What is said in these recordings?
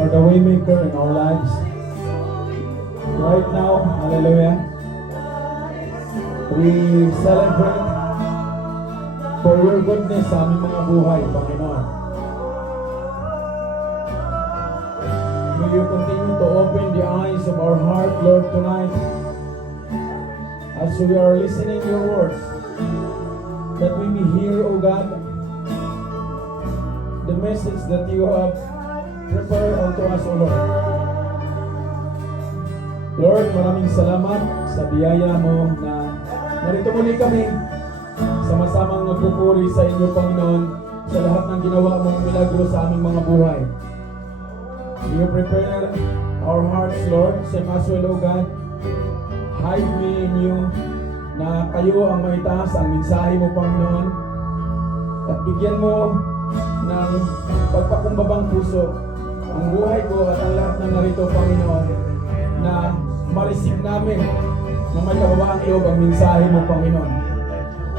are the waymaker in our lives. Right now, hallelujah, we celebrate for your goodness sa aming mga buhay, Panginoon. May you continue to open the eyes of our heart, Lord, tonight as we are listening your words, that we may hear, O God, the message that you have prepared unto us, O Lord. Lord, maraming salamat sa biyaya mo na narito muli kami sama-samang magpupuri sa inyo, Panginoon, sa lahat ng ginawa mong milagro sa aming mga buhay. You prepare our hearts, Lord, same as well, O God. Hide me in you, na kayo ang maitaas ang mensahe mo, Panginoon, at bigyan mo ng pagpakumbabang puso ang buhay ko at ang lahat ng narito, Panginoon, na ma-receive namin na may kababaang loob ang mensahe mo, Panginoon.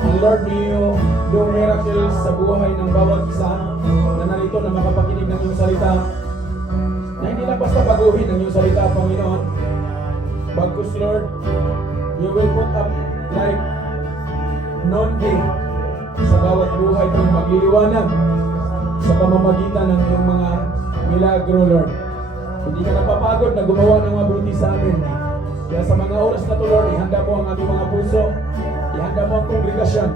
And Lord, may you do miracles sa buhay ng bawat isa na narito na makapakinig ng iyong salita, na hindi na basta baguhin ang iyong salita, Panginoon. Bagkus, Lord, you will put up like noonday sa bawat buhay kung magliliwanag sa pamamagitan ng iyong mga milagro, Lord. Hindi ka napapagod na gumawa ng mabuti sa amin. Kaya sa mga oras na to, Lord, ihanda mo ang aming mga puso, ihanda mo ang kongregasyon,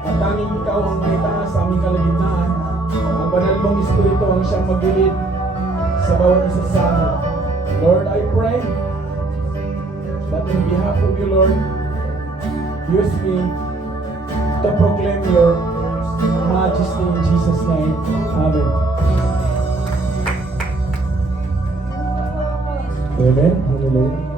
at tanging ikaw ang maitaas sa aming kalagitnaan. Ang banal mong Espiritu ang siyang maglilid sa bawat isa sa amin. Lord, I pray that in behalf of you, Lord, use me to proclaim your majesty in Jesus' name. Amen. Amen. Hallelujah.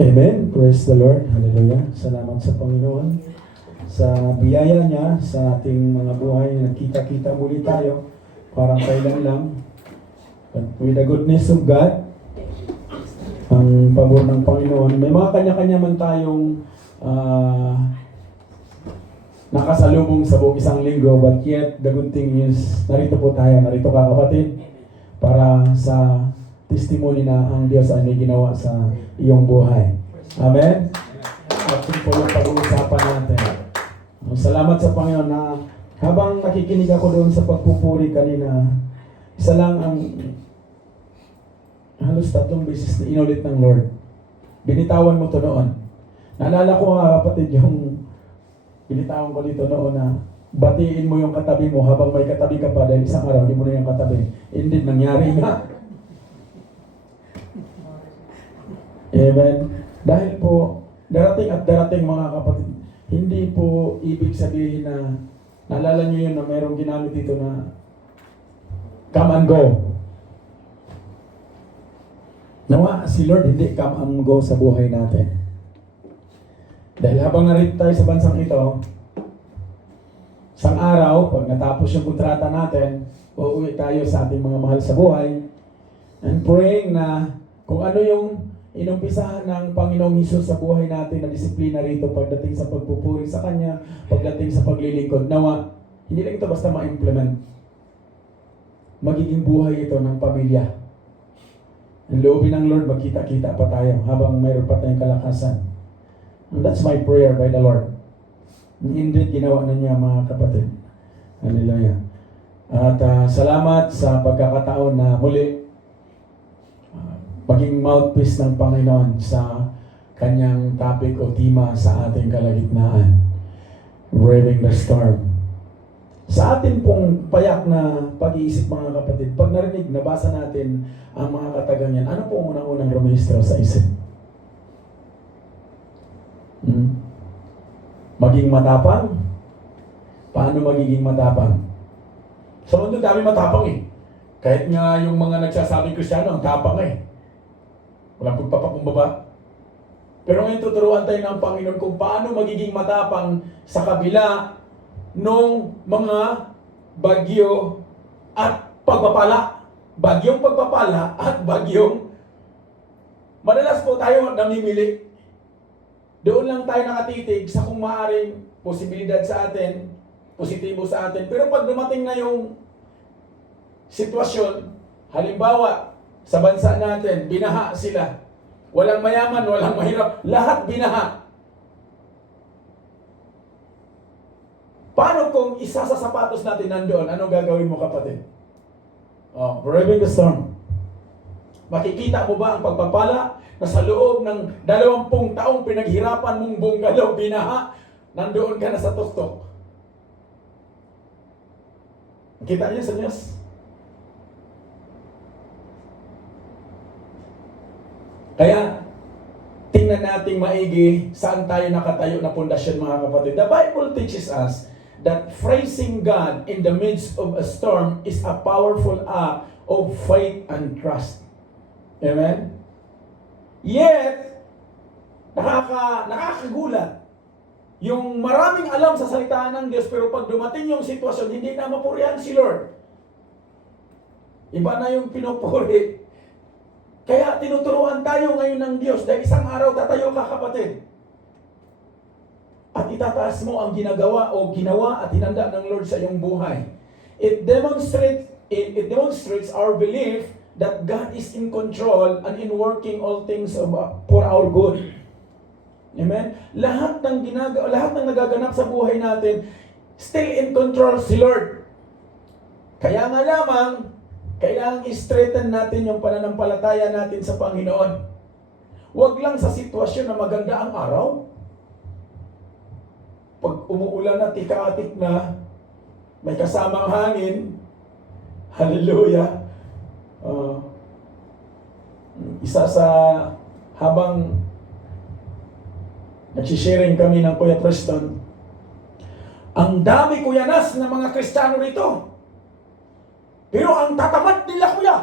Amen. Praise the Lord. Hallelujah. Salamat sa Panginoon sa biyaya niya sa ating mga buhay na nagkita-kita muli tayo. Parang kailan lang. But with the goodness of God, ang pabor ng Panginoon, may mga kanya-kanya man tayong nakasalubong sa buong isang linggo, but yet the good thing is, narito po tayo, narito ka kapatid, para sa testimony na ang Diyos ay may ginawa sa iyong buhay. Amen? At yun po yung pag-uusapan natin. Salamat sa Panginoon na habang nakikinig ako doon sa pagpupuri kanina, isa lang ang halos 3 beses na inulit ng Lord. Binitawan mo to noon. Naalala ko nga kapatid yung binitawan ko dito noon na batiin mo yung katabi mo habang may katabi ka pa dahil isang araw hindi mo na yung katabi. Indeed, nangyari nga. Amen. Dahil po, darating at darating mga kapatid, hindi po ibig sabihin na naalala niyo yun na mayroong ginamit dito na come and go. Nawa, si Lord hindi come and go sa buhay natin. Dahil habang narito tayo sa bansang ito, isang araw, pag natapos yung kontrata natin, uuwi tayo sa ating mga mahal sa buhay and praying na kung ano yung inumpisahan ng Panginoong Hesus sa buhay natin na disiplina rito pagdating sa pagpupuri sa Kanya, pagdating sa paglilingkod. Nawa, hindi lang ito basta ma-implement. Magiging buhay ito ng pamilya. Ang loobin ng Lord, magkita-kita pa tayo habang mayroon pa tayong kalakasan. And that's my prayer by the Lord. Indeed, ginawa na niya mga kapatid. Hallelujah. At salamat sa pagkakataon na muli maging mouthpiece ng Panginoon sa kanyang topic o tema sa ating kalagitnaan. Braving the storm. Sa atin pong payak na pag-iisip mga kapatid, pag narinig, nabasa natin ang mga katagang yan, ano pong unang-unang rumehistro sa isip? Maging matapang? Paano magiging matapang? Sa mundo dami matapang eh. Kahit nga yung mga nagsasabing Kristiyano, ang tapang eh. Walang pagpapakumbaba. Pero ngayon tuturuan tayo ng Panginoon kung paano magiging matapang sa kabila nung mga bagyo at pagpapala. Bagyong pagpapala at bagyong madalas po tayo namimili. Doon lang tayo nakatitig sa kung maaaring posibilidad sa atin, positibo sa atin. Pero pag dumating na yung sitwasyon, halimbawa, sa bansa natin, binaha sila. Walang mayaman, walang mahirap, lahat binaha. Paano kung isa sa sapatos natin nandoon? Anong gagawin mo, kapatid? Braving the storm. Makikita mo ba ang pagpapala na sa loob ng 20 taong pinaghirapan mong bungalow, binaha, nandoon ka na sa tuktok? Kita niyo sa Diyos? Kaya, tingnan natin maigi saan tayo nakatayo na pundasyon, mga kapatid. The Bible teaches us that praising God in the midst of a storm is a powerful act of faith and trust. Amen? Yet, nakakagulat. Yung maraming alam sa salita ng Diyos, pero pag dumating yung sitwasyon, hindi na mapurihan si Lord. Iba na yung pinupuri. Kaya tinuturuan tayo ngayon ng Diyos dahil isang araw tatayo ka, kapatid. At itataas mo ang ginagawa o ginawa at hinanda ng Lord sa iyong buhay. It demonstrates our belief that God is in control and in working all things for our good. Amen? Lahat ng nagaganap sa buhay natin, still in control si Lord. Kaya nga lamang, kailangang i-straighten natin yung pananampalataya natin sa Panginoon. Huwag lang sa sitwasyon na maganda ang araw. Pag umuulan na, tika-atik na, may kasamang hangin, hallelujah. Isa sa habang nagsisharing kami ng Kuya Preston, ang dami, Kuya Nas, na mga Kristiyano rito. Pero ang tatamad nila, Kuya,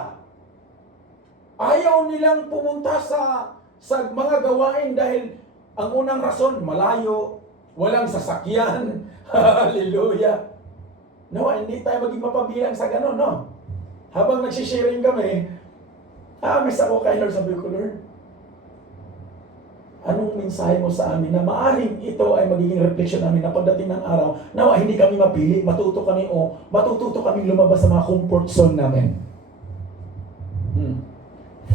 ayaw nilang pumunta sa mga gawain dahil ang unang rason, malayo, walang sasakyan. Hallelujah. No, hindi tayo maging mapabilang sa ganon, no? Habang nagsisharing kami, miss ako kay Lord, sabi ko, Lord, anong mensahe mo sa amin na maaring ito ay magiging reflection namin na pagdating ng araw, nawa hindi kami mapili, matuto kami lumabas sa mga comfort zone namin.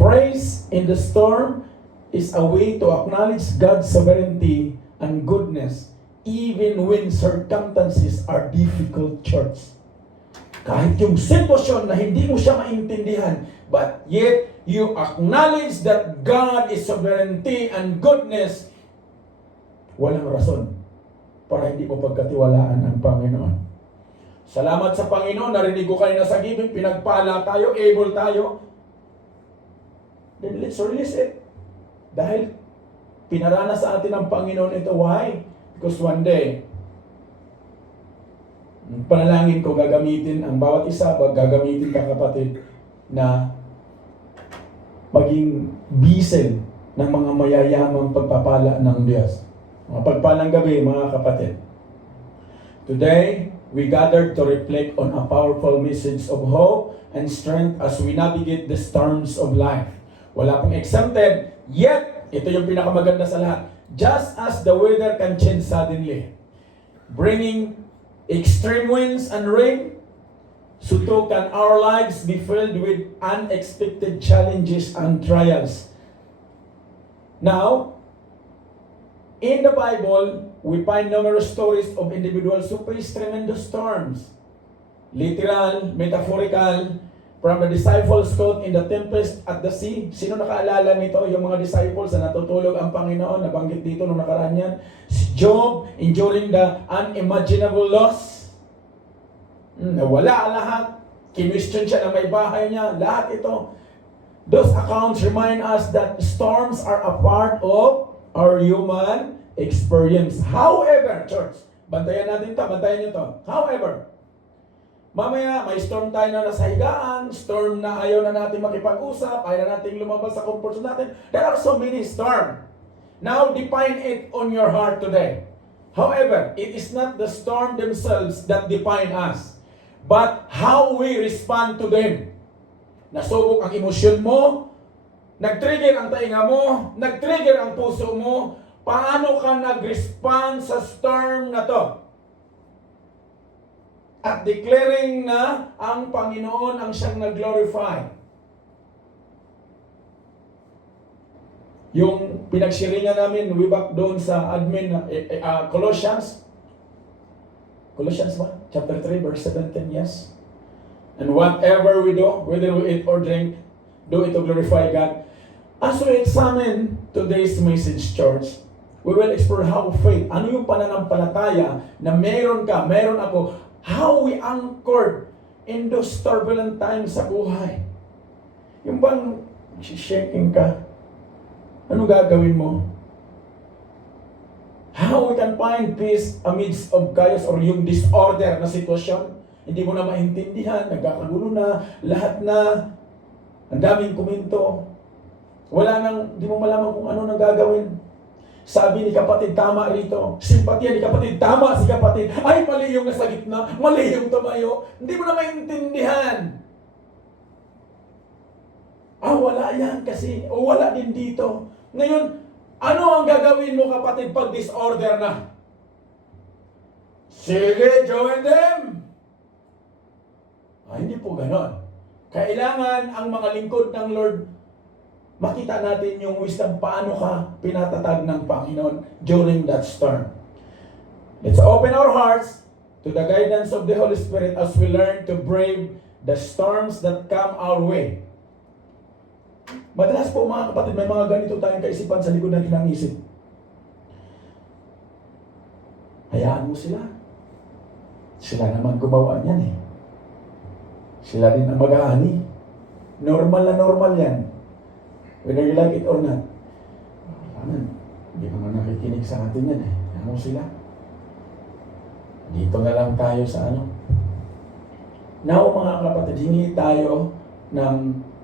Praise in the storm is a way to acknowledge God's sovereignty and goodness even when circumstances are difficult, church. Kahit yung sitwasyon na hindi mo siya maintindihan, but yet you acknowledge that God is sovereignty and goodness, walang rason para hindi mo pagkatiwalaan ang Panginoon. Salamat sa Panginoon, narinig ko kayo na sa giving, pinagpala tayo, able tayo. Then let's release it. Dahil pinarana sa atin ng Panginoon ito. Why? Because one day, panalangin ko, gagamitin ang bawat isa, gagamitin ka, kapatid, na maging bisel ng mga mayayamang pagpapala ng Diyos. Mga pagpalang gabi, mga kapatid. Today, we gathered to reflect on a powerful message of hope and strength as we navigate the storms of life. Wala pong exempted, yet, ito yung pinakamaganda sa lahat. Just as the weather can change suddenly, bringing extreme winds and rain, so too can our lives be filled with unexpected challenges and trials. Now, in the Bible, we find numerous stories of individuals who face tremendous storms. Literal, metaphorical, from the disciples caught in the tempest at the sea. Sino nakaalala nito? Yung mga disciples na natutulog ang Panginoon, nabanggit dito nung nakaraan yan. Si Job, enduring the unimaginable loss. Nawala lahat. Kinwestiyon siya na may bahay niya. Lahat ito. Those accounts remind us that storms are a part of our human experience. However, church, bantayan natin ito, bantayan nyo ito. However, mamaya may storm tayo na nasa higaan, storm na ayaw na natin makipag-usap, ayaw na natin lumabas sa comfort zone natin. There are so many storms. Now, define it on your heart today. However, it is not the storm themselves that define us, but how we respond to them. Nasubok ang emosyon mo, nag-trigger ang tainga mo, nag-trigger ang puso mo, paano ka nag-respond sa storm na to? At declaring na ang Panginoon ang siyang nag-glorify. Yung pinagshiringan namin way back doon sa admin Colossians ba? Chapter 3, verse 17, yes. And whatever we do, whether we eat or drink, do it to glorify God. As we examine today's message, church, we will explore how faith, ano yung pananampalataya na meron ka, meron ako, how we anchored in those turbulent times sa buhay. Yung bang shaking ka, ano gagawin mo? How we can find peace amidst of chaos or yung disorder na sitwasyon? Hindi mo na maintindihan, nagkakagulo na, lahat na, ang daming komento. Wala nang, di mo malaman kung ano nang gagawin. Sabi ni kapatid, tama rito. Simpatya ni kapatid, tama si kapatid. Ay, mali yung nasa gitna, mali yung tumayo. Hindi mo na maintindihan. Wala yan kasi, o wala din dito. Ngayon, ano ang gagawin mo kapatid pag disorder na? Sige, join them! Hindi po ganon. Kailangan ang mga lingkod ng Lord, makita natin yung wisdom paano ka pinatatag ng Panginoon during that storm. Let's open our hearts to the guidance of the Holy Spirit as we learn to brave the storms that come our way. Madalas po mga kapatid, may mga ganito tayong kaisipan sa likod natin ng isip. Hayaan mo sila. Sila naman gumawa niyan eh. Sila din ang mag-aani. Normal na normal yan. Whether you like it or not. Hindi naman nakikinig sa atin yan eh. Hayaan mo sila. Dito na lang tayo sa ano. Now mga kapatid, hingi tayo ng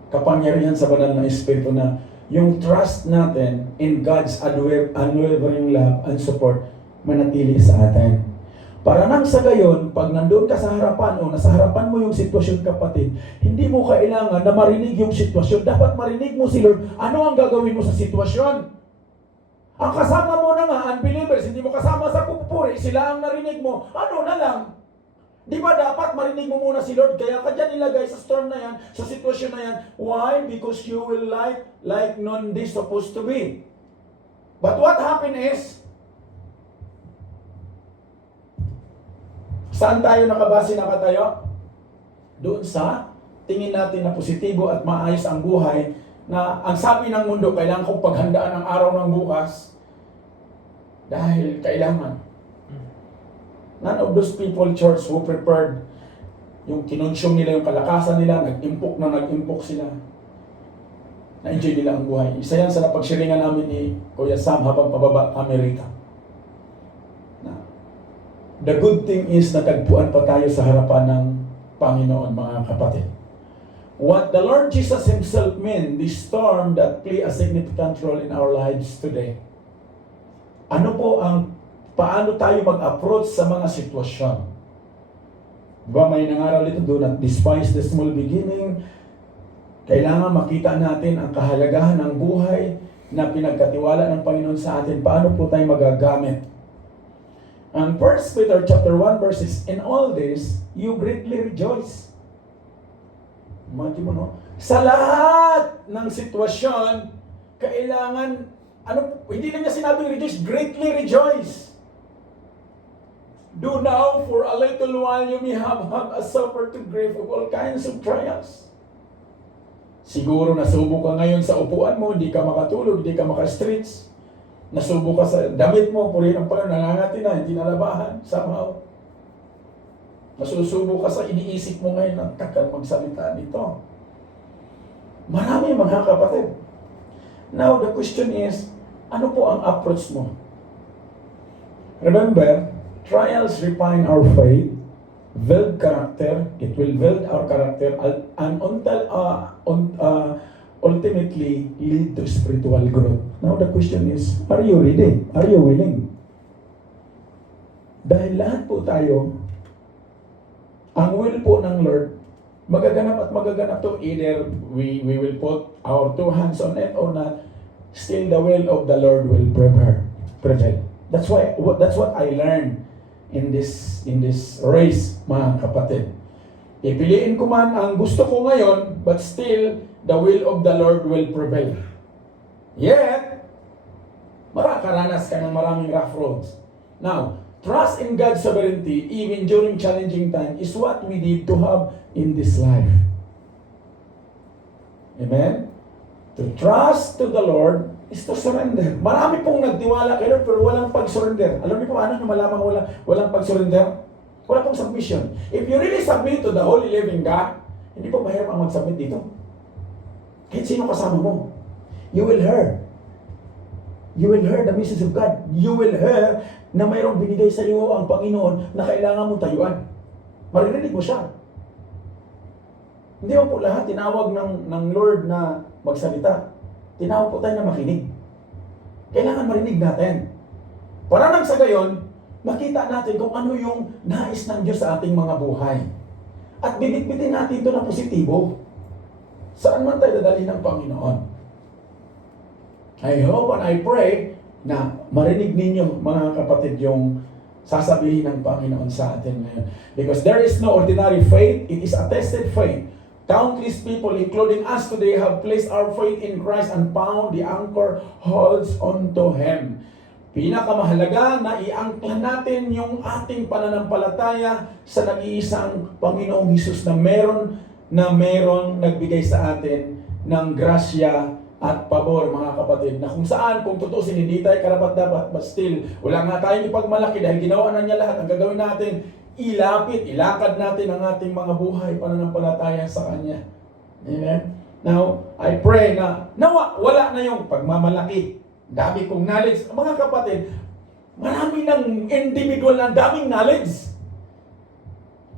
kapangyarihan sa banal na Espiritu na yung trust natin in God's unwavering love and support manatili sa atin. Para nang sa gayon, pag nandun ka sa harapan o nasa harapan mo yung sitwasyon kapatid, hindi mo kailangan na marinig yung sitwasyon. Dapat marinig mo si Lord, ano ang gagawin mo sa sitwasyon? Ang kasama mo na nga, unbelievers, hindi mo kasama sa pupuri, sila ang narinig mo, ano na lang? Di ba dapat marinig mo muna si Lord? Kaya ka dyan ilagay sa storm na yan, sa sitwasyon na yan. Why? Because you will like non this supposed to be. But what happened is, saan tayo nakabase nakatayo? Doon sa tingin natin na positibo at maayos ang buhay na ang sabi ng mundo, kailangan kong paghandaan ang araw ng bukas dahil kailangan. None of those people, church, who prepared yung kinonsume nila, yung kalakasan nila, nag-impok sila. Na-enjoy nila ang buhay. Isa yan sa napagshiringan namin ni Kuya Sam habang pababa Amerika. The good thing is natagpuan pa tayo sa harapan ng Panginoon, mga kapatid. What the Lord Jesus Himself meant, the storm that play a significant role in our lives today. Ano po ang paano tayo mag-approach sa mga sitwasyon? Diba may nangaral dito, do not despise the small beginning. Kailangan makita natin ang kahalagahan ng buhay na pinagkatiwala ng Panginoon sa atin. Paano po tayo magagamit? Ang 1 Peter chapter 1 verses, in all this, you greatly rejoice. Mati mo, no? Sa lahat ng sitwasyon, kailangan, hindi lang niya sinabing rejoice, greatly rejoice. Do now for a little while you may have a suffer to grief of all kinds of trials. Siguro nasubok ka ngayon sa upuan mo, hindi ka makatulog, hindi ka maka-streets. Nasubok ka sa damit mo, puri ng pala, nangangati na, hindi nalabahan, somehow. Nasusubok ka sa iniisip mo ngayon, ang takal magsalita nito. Marami mga kapatid. Now the question is, ano po ang approach mo? Remember, trials refine our faith, build character, it will build our character, and ultimately lead to spiritual growth. Now the question is, are you ready? Are you willing? Dahil lahat po tayo, ang will po ng Lord, magaganap at magaganap to. Either we will put our two hands on it or not, still the will of the Lord will prevail. That's what I learned in this race, mga kapatid. Ipiliin ko man ang gusto ko ngayon, but still the will of the Lord will prevail. Yet, makakaranas ka ng maraming rough roads. Now, trust in God's sovereignty even during challenging time is what we need to have in this life. Amen? To trust to the Lord is to surrender. Marami pong nagtiwala kay Lord pero walang pag-surrender. Alam niyo kung ano nyo malamang walang pag-surrender? Wala pong submission. If you really submit to the holy living God, hindi po mahirap ang mag-submit dito. Kahit sino kasama mo, you will hear. You will hear the message of God. You will hear na mayroong binigay sa iyo ang Panginoon na kailangan mo tayuan. Maririnig mo siya. Hindi mo po lahat tinawag ng Lord na magsalita. Tinawag po tayo na makinig. Kailangan marinig natin. Para nang sa gayon, makita natin kung ano yung nais ng Diyos sa ating mga buhay. At bibit-bitin natin ito na positibo. Saan man tayo dadalhin ng Panginoon. I hope and I pray na marinig ninyo, mga kapatid, yung sasabihin ng Panginoon sa atin ngayon. Because there is no ordinary faith, it is a tested faith. Countless people, including us today, have placed our faith in Christ and found the anchor holds onto Him. Pinakamahalaga na iangkla natin yung ating pananampalataya sa nag-iisang Panginoong Hesus na meron nagbigay sa atin ng grasya at pabor, mga kapatid, na kung saan, kung tutusin, hindi tayo karapat-dapat, but still, wala nga tayong ipagmalaki dahil ginawa na niya lahat. Ang gagawin natin, ilakad natin ang ating mga buhay pananampalataya sa Kanya. Amen? Now, I pray na wala na yung pagmamalaki. Dami kong knowledge. Mga kapatid, marami ng individual na daming knowledge.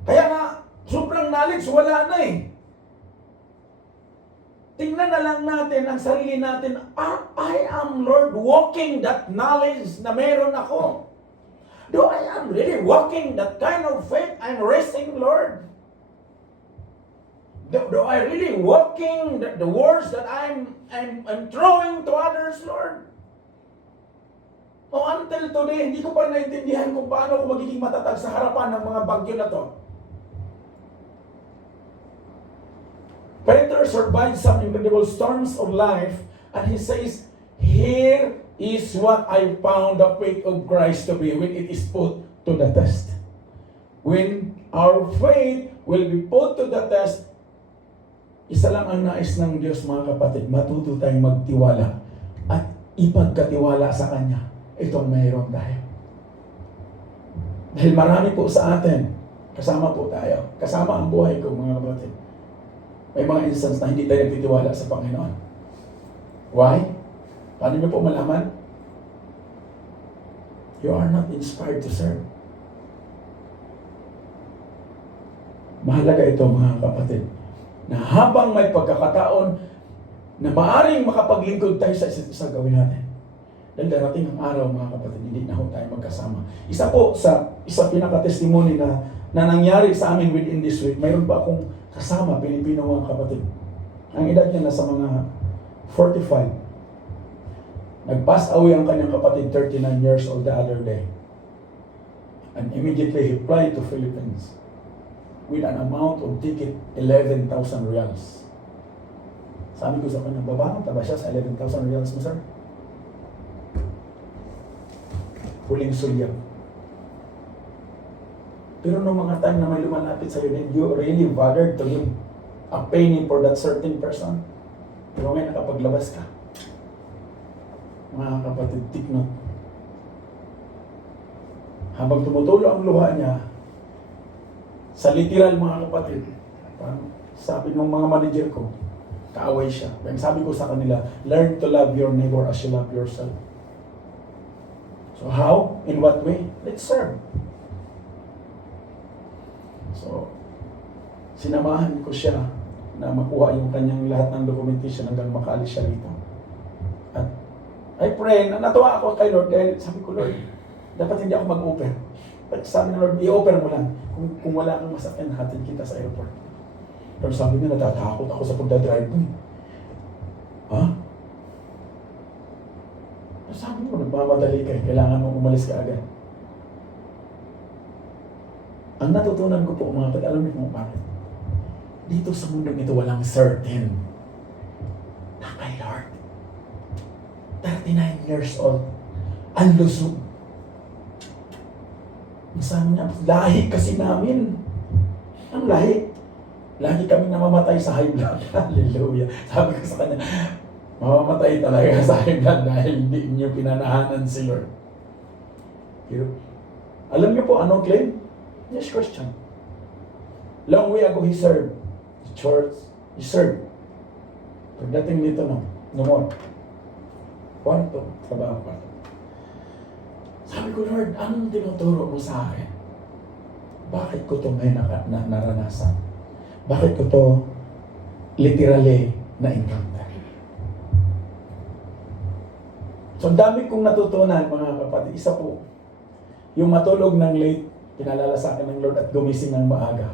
Kaya nga, sobrang knowledge, wala na eh. Tingnan na lang natin ang sarili natin. I am, Lord, walking that knowledge na meron ako. Do I am really walking that kind of faith I'm raising, Lord? Do I really walking the words that I'm throwing to others, Lord? O until today, hindi ko pa naintindihan kung paano ako magiging matatag sa harapan ng mga bagyo na to. Peter survived some incredible storms of life, and he says, "Here is what I found the faith of Christ to be when it is put to the test." When our faith will be put to the test, isa lang ang nais ng Diyos, mga kapatid, matuto tayong magtiwala at ipagkatiwala sa Kanya itong mayroon tayo. Dahil marami po sa atin, kasama po tayo, kasama ang buhay ko, mga kapatid. May mga instance na hindi tayo nagtitiwala sa Panginoon. Why? Paano niyo po malaman? You are not inspired to serve. Mahalaga ito, mga kapatid, na habang may pagkakataon na maaring makapaglingkod tayo sa isa't isa, gawin natin. Dahil darating ang araw, mga kapatid, hindi na ho tayo magkasama. Isa pinaka-testimony na nangyari sa amin within this week. Mayroon pa akong kasama, Pilipino, mga kapatid. Ang edad niya nasa mga 45. Nag-pass away ang kanyang kapatid, 39 years old the other day. And immediately he flew to Philippines with an amount of ticket, 11,000 reals. Sabi ko sa kanya, babangon ba siya sa 11,000 reals mo, sir? Huling sulyap. Pero nung mga time na may lumalapit sa'yo, did you really bothered to give a penny for that certain person? Pero ngayon nakapaglabas ka. Mga kapatid, take note. Habang tumutulo ang luha niya, sa literal, mga kapatid, sabi ng mga manager ko, kaaway siya. Kaya sabi ko sa kanila, learn to love your neighbor as you love yourself. So how? In what way? Let's serve. So, sinamahan ko siya na makuha yung kanyang lahat ng documentation hanggang makaalis siya rito. At I pray, natuwa ako kay Lord dahil sabi ko, Lord, dapat hindi ako mag-open. At sabi ng Lord, i-offer mo lang. Kung wala kang masakyan, hatid kita sa airport. Pero sabi niya, natatakot ako sa pagdadrive mo. Ha? Sabi mo, nagmamadali ka, kailangan mo umalis ka agad. Ang natutunan ko po, mga kapatid, alam niyo kung bakit? Dito sa mundong ito, walang certain. Na kay Lord. 39 years old. Ang lusog. Ang sabi niya, lahi kasi namin. Ang lahi. Lagi kami namamatay sa high blood. Hallelujah. Sabi ko sa kanya, mamamatay talaga sa high blood dahil hindi niyo pinanahanan si Lord. Pero, alam niyo po anong claim? Yes, Christian. Long way ago, he served the church. He served. Pagdating dito, no more. Kwarto, trabaho pa. Sabi ko, Lord, anong tinuturo mo sa akin? Bakit ko ito ngayon naranasan? Bakit ko ito literally na-encounter? So, ang dami kong natutunan, mga kapatid. Isa po, yung matulog ng late, pinalala sa akin ng Lord at gumising ng maaga.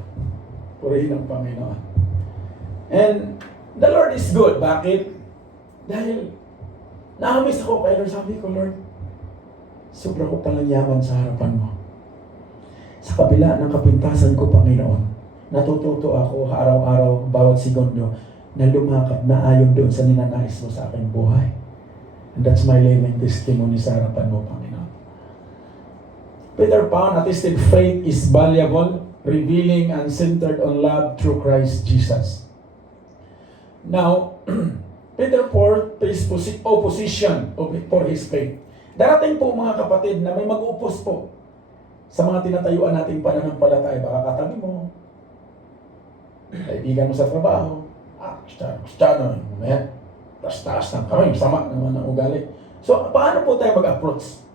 Purihin ang Panginoon. And the Lord is good. Bakit? Dahil naamis ako kay Lord. Sabi ko, Lord, sobra ko palang yaman sa harapan mo. Sa kabila ng kapintasan ko, Panginoon, natututo ako araw-araw, bawat segundo, na lumakad na ayon doon sa ninanais mo sa aking buhay. And that's my living testimony sa harapan mo, Panginoon. Peter Pan attested faith is valuable, revealing and centered on love through Christ Jesus. Now, Peter faced opposition for his faith. Darating po mga kapatid na may mag-upos po sa mga tinatayuan nating pananampalataya. Baka katabi mo, kaibigan mo sa trabaho, Kristiyano, mamaya, taas ng kamay, sama naman ang ugali. So, paano po tayo mag-approach?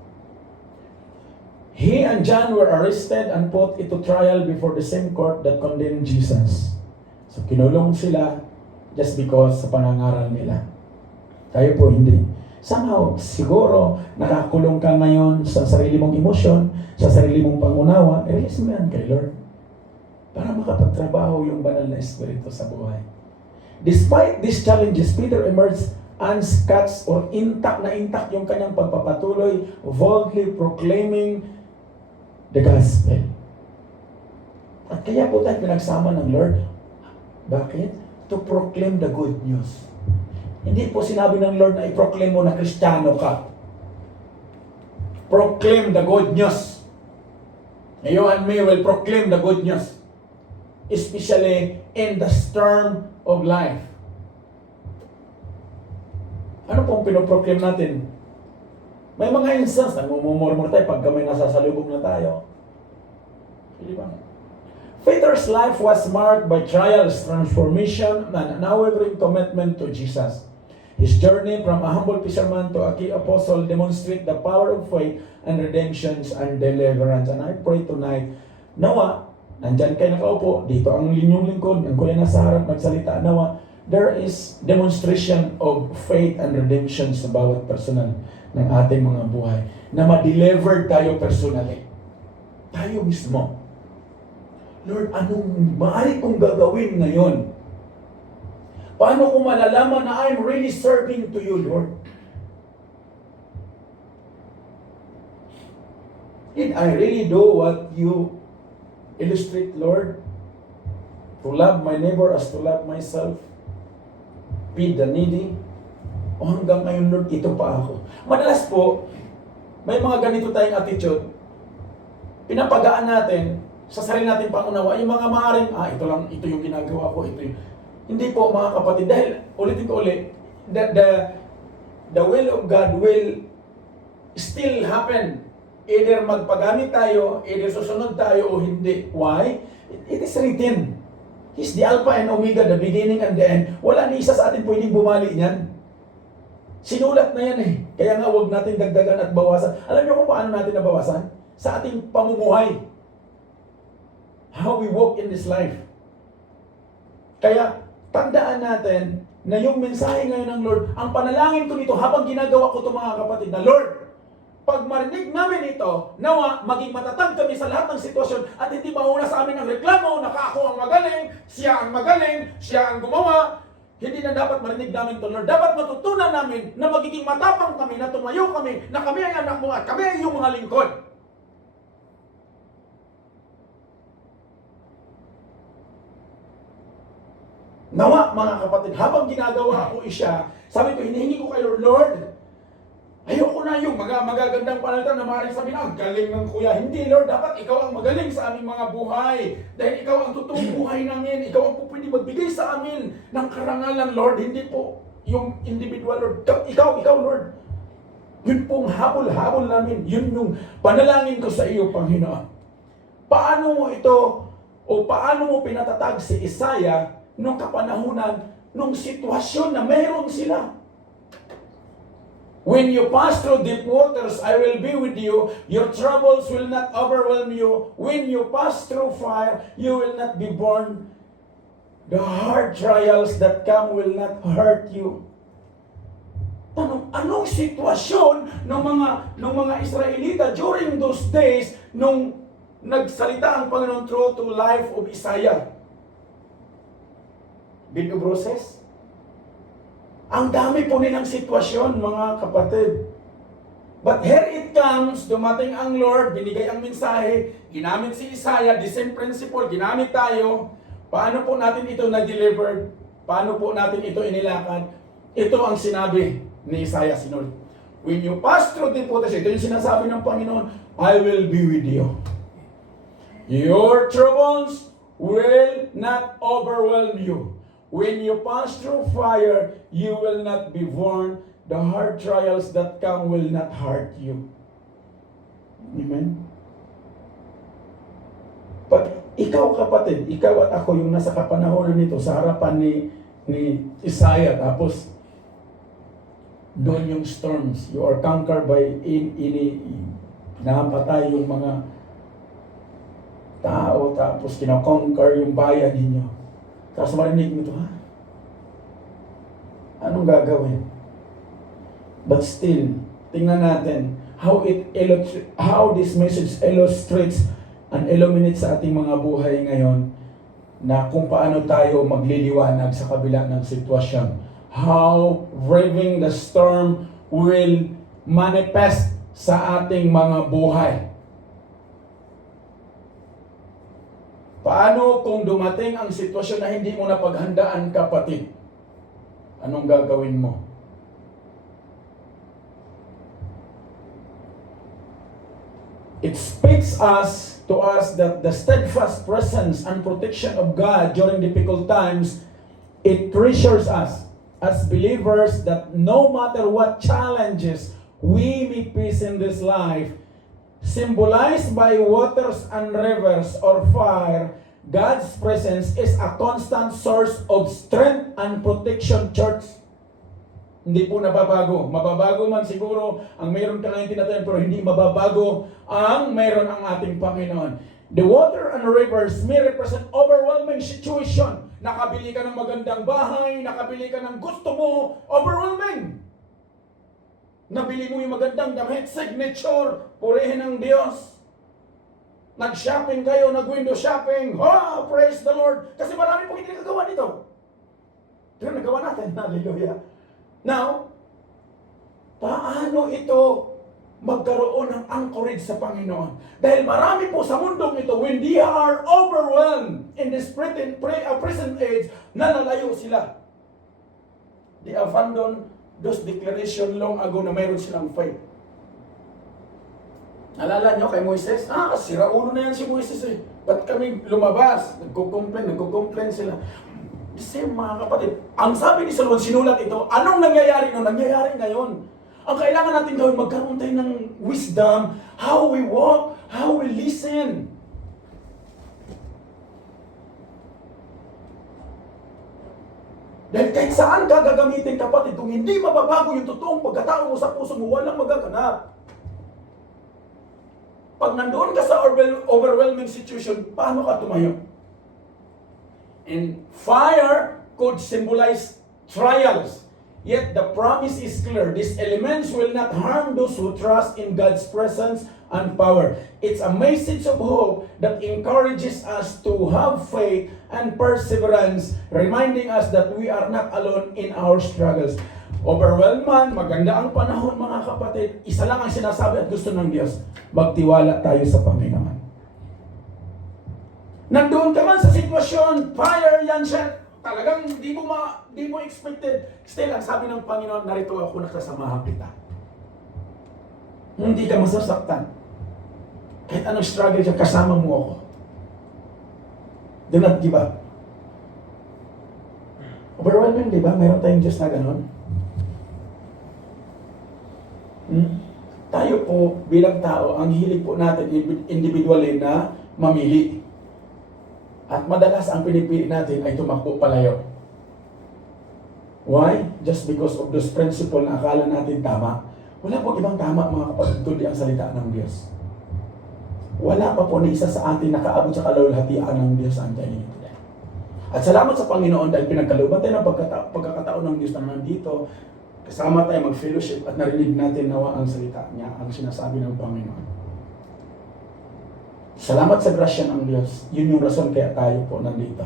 He and John were arrested and put into trial before the same court that condemned Jesus. So, kinulong sila just because sa pangangaral nila. Tayo po hindi. Somehow, siguro, nakakulong ka ngayon sa sarili mong emosyon, sa sarili mong pangunawa, release mo yan kay Lord. Para makapagtrabaho yung banal na espiritu sa buhay. Despite these challenges, Peter emerged unscathed or intact yung kanyang pagpapatuloy, boldly proclaiming the gospel. At kaya po tayo pinagsama ng Lord. Bakit? To proclaim the good news. Hindi po sinabi ng Lord na i-proclaim mo na Kristiyano ka. Proclaim the good news. You and me will proclaim the good news. Especially in the storm of life. Ano pong pinoproclaim natin? May mga instance na mumumurmur tayo pagka may nasasalubog na tayo. Hindi ba? Peter's life was marked by trials, transformation, and an unwavering commitment to Jesus. His journey from a humble fisherman to a key apostle demonstrate the power of faith and redemption and deliverance. And I pray tonight, nawa, nandyan kayo nakaupo, dito ang linyong lingkod, ang kuya nasa harap magsalita, nawa, there is demonstration of faith and redemption sa bawat personal ng ating mga buhay. Na ma-deliver tayo personally. Tayo mismo. Lord, anong maaari kong gagawin ngayon? Paano ko malalaman na I'm really serving to you, Lord? Did I really do what you illustrate, Lord? To love my neighbor as to love myself? Feed the needy? O hanggang ngayon, Lord, ito pa ako. Madalas po, may mga ganito tayong attitude. Pinapagaan natin sa sarili natin pangunawa, yung mga maaaring, ito yung ginagawa ko, ito yung... Hindi po mga kapatid, dahil ulitin ko ulit, the will of God will still happen. Either magpagamit tayo, either susunod tayo o hindi. Why? It is written. He's the Alpha and Omega, the beginning and the end. Wala ni isa sa atin pwedeng bumali niyan. Sinulat na yan eh. Kaya nga huwag natin dagdagan at bawasan. Alam niyo kung paano natin nabawasan? Sa ating pamumuhay. How we walk in this life. Kaya, tandaan natin na yung mensahe ngayon ng Lord, ang panalangin ko nito habang ginagawa ko ito mga kapatid, na Lord, pag marinig namin ito, nawa, maging matatag kami sa lahat ng sitwasyon at hindi mauna sa amin ang reklamo, ako ang magaling, siya ang gumawa. Hindi na dapat marinig namin ito, Lord. Dapat matutunan namin na magiging matapang kami, na tumayo kami, na kami ay anak mo at kami ay iyong mga lingkod. Nawa, mga kapatid, habang ginagawa ko siya, sabi ko, hinihingi ko kayo, Lord, ayoko na yung magagandang panalitan na maaaring sabihin, ang galing ng kuya. Hindi, Lord, dapat ikaw ang magaling sa aming mga buhay. Dahil ikaw ang totoong buhay namin. Ikaw ang pwede magbigay sa amin ng karangalan, Lord. Hindi po yung individual, Lord. Ikaw, Lord. Yun pong habol-habol namin. Yun yung panalangin ko sa iyo, Panginoon. Paano mo ito, o paano mo pinatatag si Isaiah nung kapanahunan, nung sitwasyon na mayroon sila? When you pass through deep waters, I will be with you. Your troubles will not overwhelm you. When you pass through fire, you will not be burned. The hard trials that come will not hurt you. Anong sitwasyon ng mga Israelita during those days nung nagsalita ang Panginoon through to life of Isaiah? Did you process? Ang dami po nilang sitwasyon, mga kapatid. But here it comes, dumating ang Lord, binigay ang mensahe, ginamit si Isaiah, the same principle, ginamit tayo. Paano po natin ito na-delivered? Paano po natin ito inilakad? Ito ang sinabi ni Isaiah, sinunod. When you pass through the waters, ito yung sinasabi ng Panginoon, I will be with you. Your troubles will not overwhelm you. When you pass through fire, you will not be burned. The hard trials that come will not hurt you. Amen? Pag ikaw, kapatid, ikaw at ako yung nasa kapanahonan nito sa harapan ni Isaiah, tapos doon yung storms, you are conquered by napatay yung mga tao, tapos kinakonquer yung bayan ninyo. Tapos marinig mo ito, ha? Anong gagawin? But still, tingnan natin how this message illustrates and illuminates sa ating mga buhay ngayon na kung paano tayo magliliwanag sa kabila ng sitwasyon. How braving the storm will manifest sa ating mga buhay. Paano kung dumating ang sitwasyon na hindi mo napaghandaan, kapatid? Anong gagawin mo? It speaks to us that the steadfast presence and protection of God during difficult times, it reassures us as believers that no matter what challenges we may face in this life, symbolized by waters and rivers or fire, God's presence is a constant source of strength and protection, church. Hindi po nababago. Mababago man siguro ang mayroon ka ngayon tinatayan, pero hindi mababago ang mayroon ang ating Panginoon. The water and rivers may represent overwhelming situation. Nakabili ka ng magandang bahay, nakabili ka ng gusto mo, overwhelming. Nabili mo yung magandang damit, signature, purihin ng Diyos. Nag-shopping kayo, nag-window shopping. Oh, praise the Lord. Kasi marami pong hindi nagagawa nito. Pero nagawa natin. Hallelujah. Now, paano ito magkaroon ng anchorage sa Panginoon? Dahil marami po sa mundong ito, when they are overwhelmed in this present age, nalalayo sila. They abandon those declaration long ago na mayroon silang faith. Alala nyo kay Moises? Sira ulo na yan si Moises eh. Ba't kami lumabas? Nagko-complain sila. The same, mga kapatid. Ang sabi ni Solomon, sinulat ito, anong nangyayari noon? Nangyayari ngayon. Ang kailangan natin gawin, magkaroon tayo ng wisdom, how we walk, how we listen. Dahil kahit saan ka gagamitin, kapatid, kung hindi mababago yung totoong pagkatao mo sa puso mo, walang magaganap. Pag nandoon ka sa overwhelming situation, paano ka tumayo? And fire could symbolize trials. Yet the promise is clear. These elements will not harm those who trust in God's presence and power. It's a message of hope that encourages us to have faith and perseverance, reminding us that we are not alone in our struggles. Overwhelmed man, maganda ang panahon mga kapatid, isa lang ang sinasabi at gusto ng Diyos, magtiwala tayo sa Panginoon. Nandoon ka man sa sitwasyon, fire yan siya, talagang di mo expected. Still, ang sabi ng Panginoon, narito ako, nakasamahan kita. Hindi ka masasaktan. Kahit anong struggle dyan, kasama mo ako. Do not give up. Overwhelming, di ba? Mayroon tayong Diyos na ganon. Tayo po, bilang tao, ang hilig po natin individually na mamili. At madalas ang pinipili natin ay tumakbo palayo. Why? Just because of those principle na akala natin tama. Wala po ibang tama mga kapatid, kundi ang salita ng Diyos. Wala pa po na isa sa atin nakaabot sa kalulhatian ng Diyos ang tayo today. At salamat sa Panginoon dahil pinagkalooban tayo ng pagkakataon ng Diyos na nandito. Kasama tayo mag-fellowship at narinig natin nawa ang salita niya, ang sinasabi ng Panginoon. Salamat sa grasya ng Diyos. Yun yung rason kaya tayo po nandito.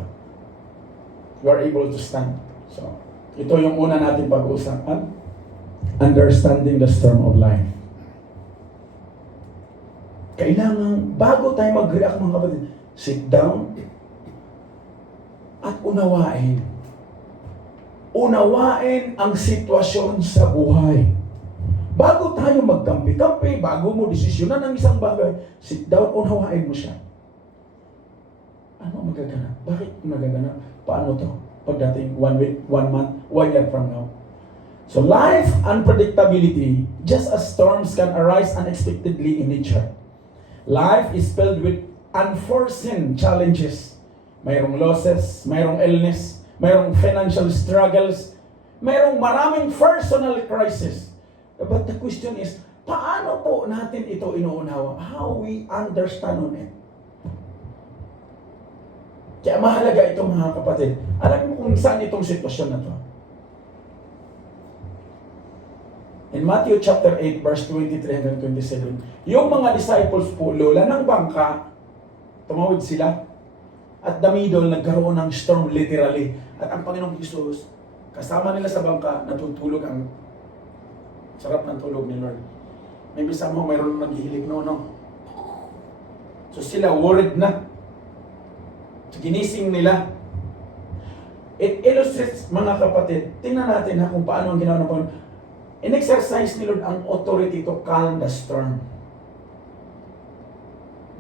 You are able to stand. So, ito yung una natin pag-uusapan. Understanding the storm of life. Kailangan, bago tayo mag-react mga kapatid, sit down at unawain. Unawain ang sitwasyon sa buhay. Bago tayo magkampi-kampi, bago mo desisyonan ng isang bagay, sit down, unawain mo siya. Ano magaganap? Bakit magaganap? Paano to? Pagdating 1 week, 1 month, 1 year from now. So life unpredictability, just as storms can arise unexpectedly in nature. Life is filled with unforeseen challenges. Mayroong losses, mayroong illness, mayroong financial struggles, mayroong maraming personal crisis. But the question is, paano po natin ito inuunawa? How we understand on it? Kaya mahalaga ito mga kapatid. Alam mo kung saan itong sitwasyon na to? In Matthew chapter 8, verse 23 hanggang 27, yung mga disciples po, lola ng bangka, tumawid sila, at the middle, nagkaroon ng storm literally. At ang Panginoong Jesus, kasama nila sa bangka, natutulog ang sarap ng tulog ni Lord. Maybe somehow mayroon naghihilig, no. So sila worried na. So ginising nila. It illustrates, mga kapatid, tingnan natin ha kung paano ang ginawa ng Panginoon. In-exercise ni Lord ang authority to calm the storm.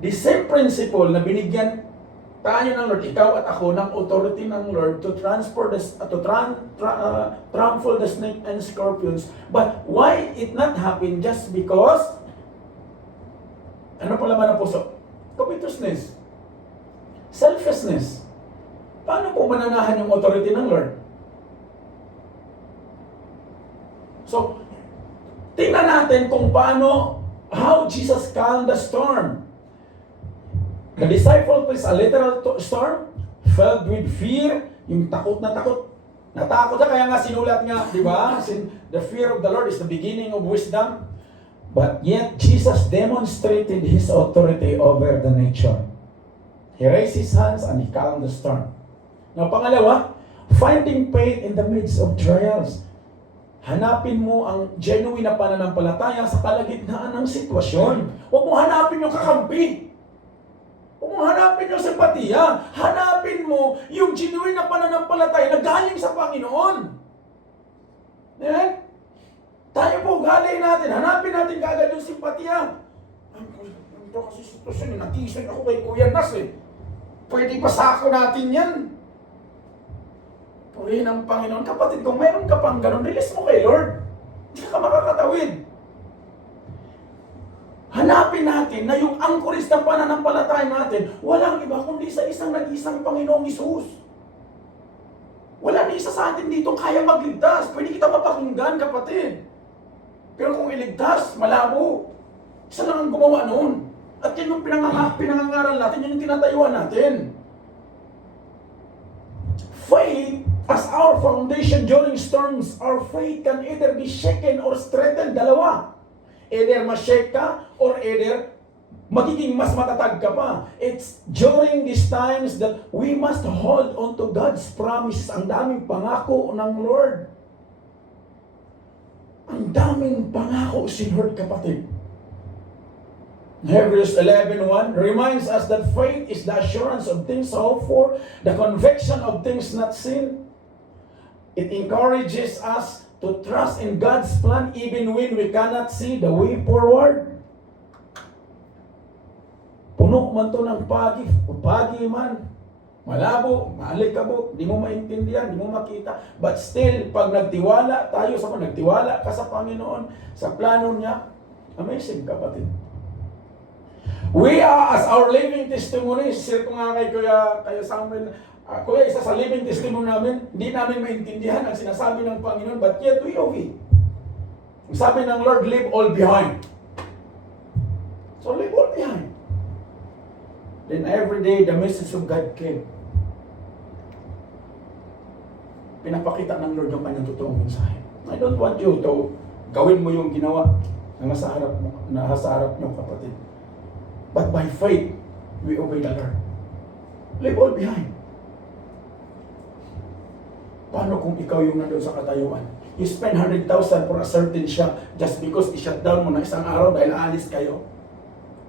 The same principle na binigyan tayo ng Lord, ikaw at ako, ng authority ng Lord to trample the snake and scorpions. But why it not happen? Just because, ano pa laman ng puso? Covetousness. Selfishness. Paano po mananahan yung authority ng Lord? So, tingnan natin kung paano, how Jesus calmed the storm. The disciple is a literal storm, filled with fear, yung takot na takot. Natakot na, kaya nga sinulat nga, di ba? The fear of the Lord is the beginning of wisdom. But yet, Jesus demonstrated His authority over the nature. He raised His hands and He calmed the storm. Now, pangalawa, finding faith in the midst of trials. Hanapin mo ang genuine na pananampalataya sa kalagitnaan ng sitwasyon. Huwag mo hanapin yung kakampi. Huwag mo hanapin yung simpatiya. Hanapin mo yung genuine na pananampalataya na galing sa Panginoon. Eh? Tayo po, galing natin. Hanapin natin kaagad yung simpatiya. Ito kasi sitwasyon, natisay ako kay Kuya Nas eh. Pwede pa sako natin yan. Purihin ang Panginoon. Kapatid, kung mayroon ka pang ganun, release mo kay Lord. Hindi ka makakatawid. Hanapin natin na yung angkoris ng pananampalataya natin, walang iba kundi sa isang nag-isang Panginoong Hesus. Wala na isa sa atin dito kaya magligtas. Pwede kita mapakinggan, kapatid. Pero kung iligtas, malabo. Isa lang ang gumawa noon. At yan yung pinangangaral natin, yan yung tinatayuan natin. Faith As our foundation during storms, our faith can either be shaken or strengthened. Dalawa. Either ma-shake ka or either magiging mas matatag ka pa. It's during these times that we must hold on to God's promises. Ang daming pangako ng Lord. Ang daming pangako si Lord, kapatid. Hebrews 11:1 reminds us that faith is the assurance of things hoped for, the conviction of things not seen. It encourages us to trust in God's plan even when we cannot see the way forward. Puno man to ng pagi man, malabo, maalikabok, di mo maintindihan, di mo makita. But still, pag nagtiwala tayo nagtiwala ka sa Panginoon, sa plano niya, amazing, kapatid. We are, as our living testimony, share ko nga kay Kuya Samuel, Kuya, isa sa living testimony namin, hindi namin maintindihan ang sinasabi ng Panginoon, but yet we obey. Sabi ng Lord, leave all behind. So leave all behind. Then every day, the message of God came. Pinapakita ng Lord yung kanyang totoong mensahe. I don't want you to gawin mo yung ginawa na nasa harap nyo, kapatid. But by faith, we obey the Lord. Leave all behind. Paano kung ikaw yung nandun sa katayuan? You spend 100,000 for a certain shop just because i-shut down mo na isang araw dahil aalis kayo?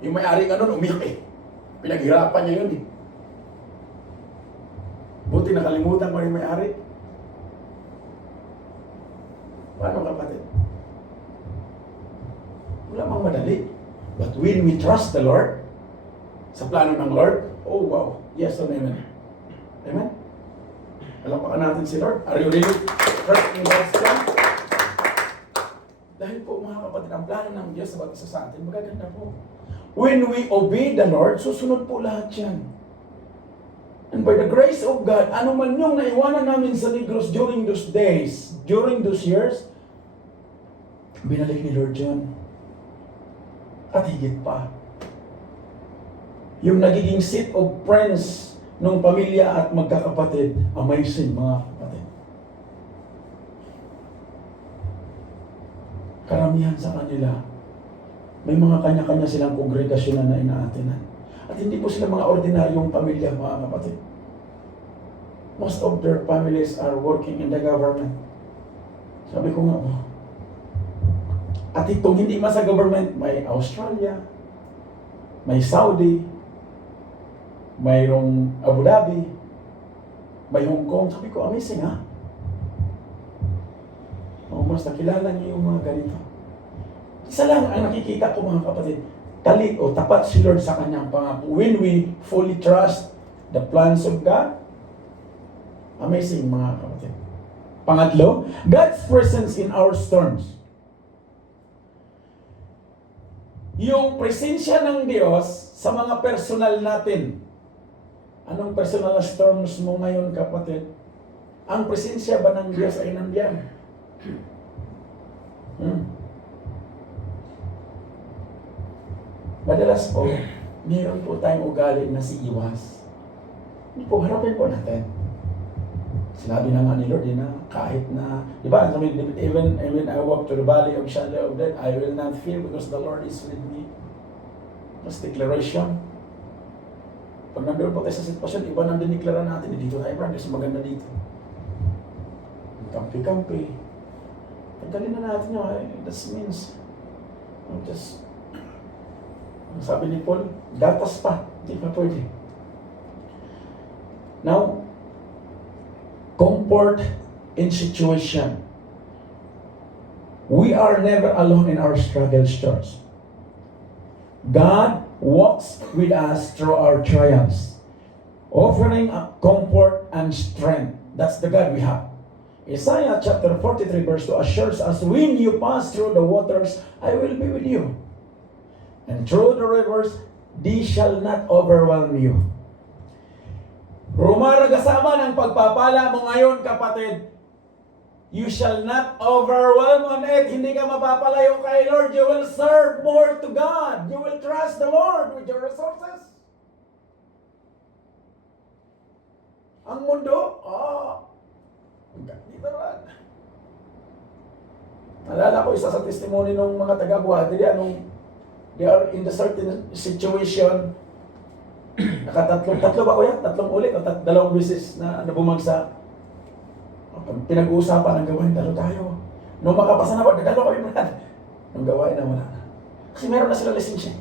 Yung may-ari ka nun, umiyak eh. Pinaghirapan niya yun eh. Buti nakalimutan mo yung may-ari. Paano, kapatid? Wala mang madali. But when we trust the Lord, sa plano ng Lord, oh wow, yes and amen. Amen? Alapakan natin si Lord. Are you really trusting God's plan? Dahil po mga kapatid, ang plano ng Diyos sa bawat isa sa atin, magaganda po. When we obey the Lord, susunod po lahat yan. And by the grace of God, ano man yung naiwanan namin sa Negros during those days, during those years, binalik ni Lord yun. At higit pa. Yung nagiging seat of friends ng pamilya at magkakapatid, amazing mga kapatid. Karamihan sa kanila, may mga kanya-kanya silang kongregasyon na inaatinan. At hindi po sila mga ordinaryong pamilya, mga kapatid. Most of their families are working in the government. Sabi ko nga po, at itong hindi man sa government, may Australia, may Saudi, mayroong Abu Dhabi, may Hong Kong. Sabi ko, amazing ha? Mas nakilala niyo yung mga ganito. Isa lang ang nakikita ko, mga kapatid, talit o tapat si Lord sa kanyang pangako. When we fully trust the plans of God, amazing mga kapatid. Pangatlo, God's presence in our storms. Yung presensya ng Diyos sa mga personal natin. Anong personal na storms mo ngayon, kapatid? Ang presensya ba ng Diyos ay nandiyan? Madalas po, mayroon po tayong ugali na si iwas. Hindi po, harapin po natin. Sinabi na nga ni Lord, na kahit na, di ba, even when I walk to the valley of shadow of death, I will not fear because the Lord is with me. Mas declaration. Pag nandun po tayo sa sitwasyon, iba nang diniklara natin, dito tayo, brand, kasi maganda dito. Kampi-kampi. Pagdali na natin yun, that means, just, sabi ni Paul, gatas pa, hindi pa pwede. Now, comfort in situation. We are never alone in our struggles, church. God walks with us through our trials, offering comfort and strength. That's the God we have. Isaiah chapter 43 verse 2 assures us, when you pass through the waters, I will be with you. And through the rivers, they shall not overwhelm you. Rumaragasama ng pagpapala mo ngayon, kapatid. You shall not overwhelm on it. Hindi ka mapapalayo kay Lord. You will serve more to God. You will trust the Lord with your resources. Ang mundo, Dito naman. Nalala ko isa sa testimony ng mga taga-Buhadria nung they are in the certain situation. Tatlo ba o yan? Tatlong ulit o dalawang beses na bumagsak. Pinag-uusapan ang gawain, dalo tayo. Nung makapasa na ba, dalo kami brad. Nung gawain na wala na. Kasi meron na sila lisensya.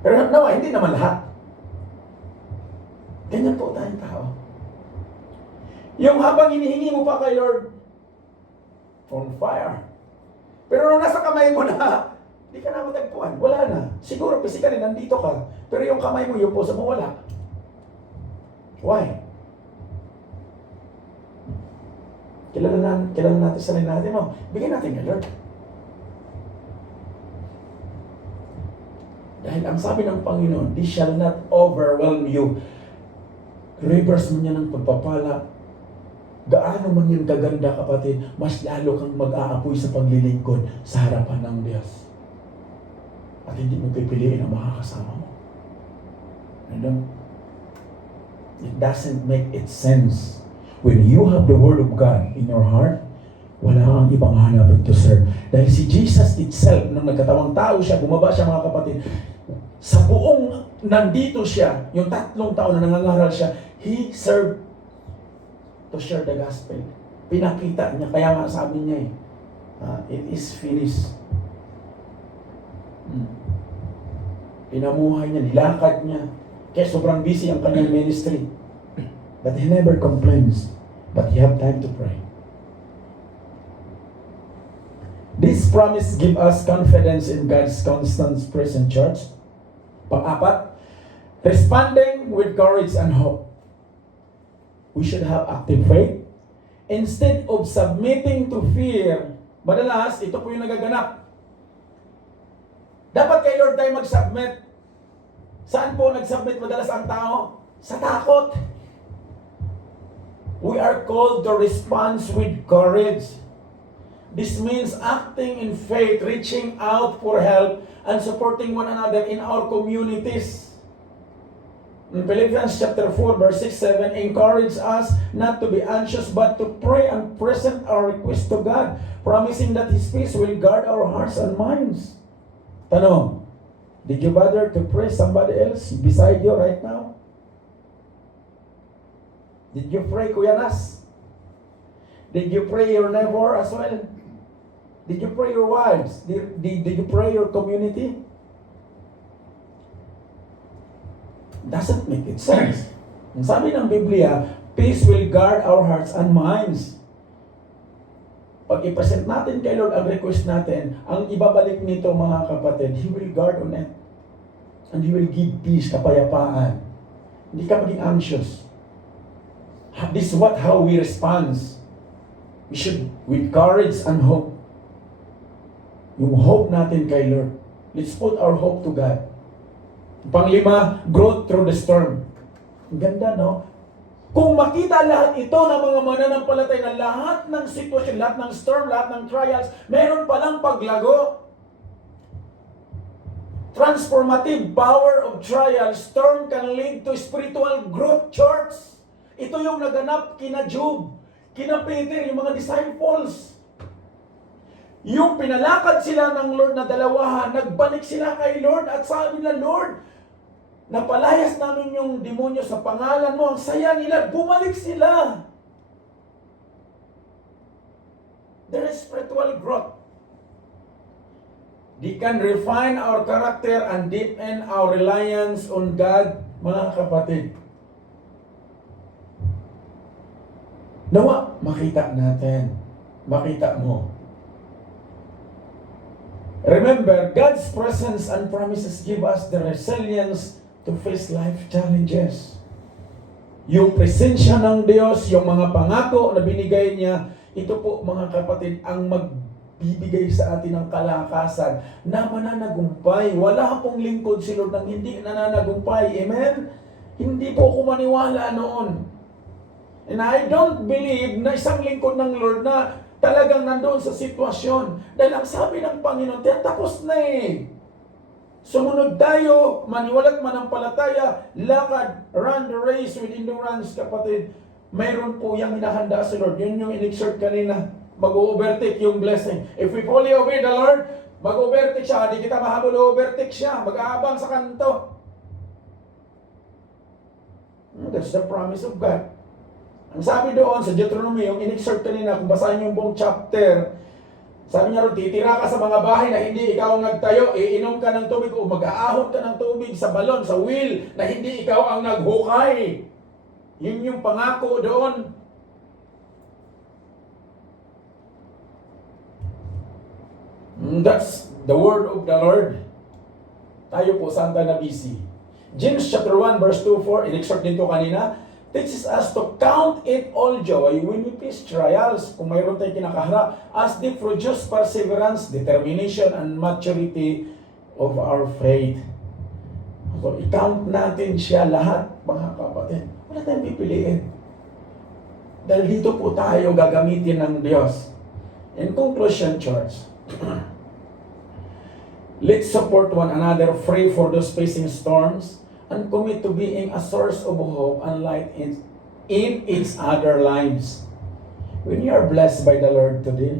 Pero nawa, hindi naman lahat. Ganyan po tayong tao. Yung habang hinihingi mo pa kay Lord, on fire. Pero nung nasa kamay mo na, hindi ka na matagpuan. Wala na. Siguro, physically, nandito ka. Pero yung kamay mo, yung puso mo, wala. Why? Kilala natin sarili natin, no? Bigyan natin kay Lord. Dahil ang sabi ng Panginoon, "This shall not overwhelm you." Rivers mo niya ng pagpapala. Gaano man yung kaganda, kapatid, mas lalo kang mag-aapoy sa paglilingkod sa harapan ng Diyos. At hindi mo pipiliin ang makakasama mo. Ano? It doesn't make it sense. When you have the Word of God in your heart, wala kang ibang hanapin to serve. Dahil si Jesus itself, nung nagkatawang tao siya, bumaba siya mga kapatid, sa buong nandito siya, yung 3 taon na nangangaral siya, He served to share the gospel. Pinakita niya, kaya nga sabi niya it is finished. Pinamuhay niya, nilakad niya. Kaya sobrang busy ang kanyang ministry. But he never complains. But he have time to pray. This promise give us confidence in God's constant present, church. Pang-apat, responding with courage and hope. We should have active faith. Instead of submitting to fear, madalas, ito po yung nagaganap. Dapat kay Lord tayo mag-submit. Saan po nag-submit madalas ang tao? Sa takot. We are called to respond with courage. This means acting in faith, reaching out for help, and supporting one another in our communities. In Philippians chapter 4, verse 6-7, encourage us not to be anxious, but to pray and present our request to God, promising that His peace will guard our hearts and minds. Tanong, did you bother to pray somebody else beside you right now? Did you pray, Kuya Nas? Did you pray your neighbor as well? Did you pray your wives? Did you pray your community? Doesn't make it sense. Ang sabi ng Biblia, peace will guard our hearts and minds. Pag i-present natin kay Lord ang request natin, ang ibabalik nito mga kapatid, He will guard on it. And He will give peace, kapayapaan. Hindi ka maging anxious. This is how we respond. We should, with courage and hope. Yung hope natin kay Lord. Let's put our hope to God. Panglima, growth through the storm. Ang ganda, no? Kung makita lahat ito ng mga mananampalatay na lahat ng sitwasyon, lahat ng storm, lahat ng trials, meron palang paglago. Transformative power of trial, storm can lead to spiritual growth, church. Ito yung naganap kina Job, kina Peter, yung mga disciples. Yung pinalakad sila ng Lord na dalawahan, nagbalik sila kay Lord at sabi na, Lord, napalayas namin yung demonyo sa pangalan mo. Ang saya nila, bumalik sila. There is spiritual growth. They can refine our character and deepen our reliance on God, mga kapatid. Nawa, makita natin. Makita mo. Remember, God's presence and promises give us the resilience to face life challenges. Yung presensya ng Diyos, yung mga pangako na binigay niya, ito po mga kapatid, ang magbibigay sa atin ng kalakasan na mananagumpay. Wala pong lingkod si Lord nang hindi nananagumpay. Amen? Hindi po ako maniwala noon. And I don't believe na isang lingkod ng Lord na talagang nandoon sa sitwasyon. Dahil ang sabi ng Panginoon, tapos na eh. Sumunod tayo, maniwalat manampalataya, lakad, run the race with endurance, kapatid. mayroon po yung hinahanda sa Lord. Yun yung in-exhort kanina. Mag-overtake yung blessing. If we fully obey the Lord, mag-overtake siya. Hindi kita mahabol, overtake siya. Mag-aabang sa kanto. That's the promise of God. Ang sabi doon sa Deuteronomy, yung in-exhort kanina, kung basahin yung buong chapter, sabi niya ron, titira ka sa mga bahay na hindi ikaw ang nagtayo, iinom ka ng tubig o mag-aahon ka ng tubig sa balon, sa wheel, na hindi ikaw ang naghukay. Yun yung pangako doon. That's the word of the Lord. Tayo po, saan tayo na busy? James chapter 1 verse 2-4, in-exhort din to kanina, teaches us to count it all joy when we face trials, kung mayroon tayong kinakaharap, as they produce perseverance, determination, and maturity of our faith. So, i-count natin siya lahat, mga kapatid. Wala tayong pipiliin. Dahil dito po tayo gagamitin ng Diyos. In conclusion, church, let's support one another, pray for those facing storms, and commit to being a source of hope and light in each other's lives. When you are blessed by the Lord today,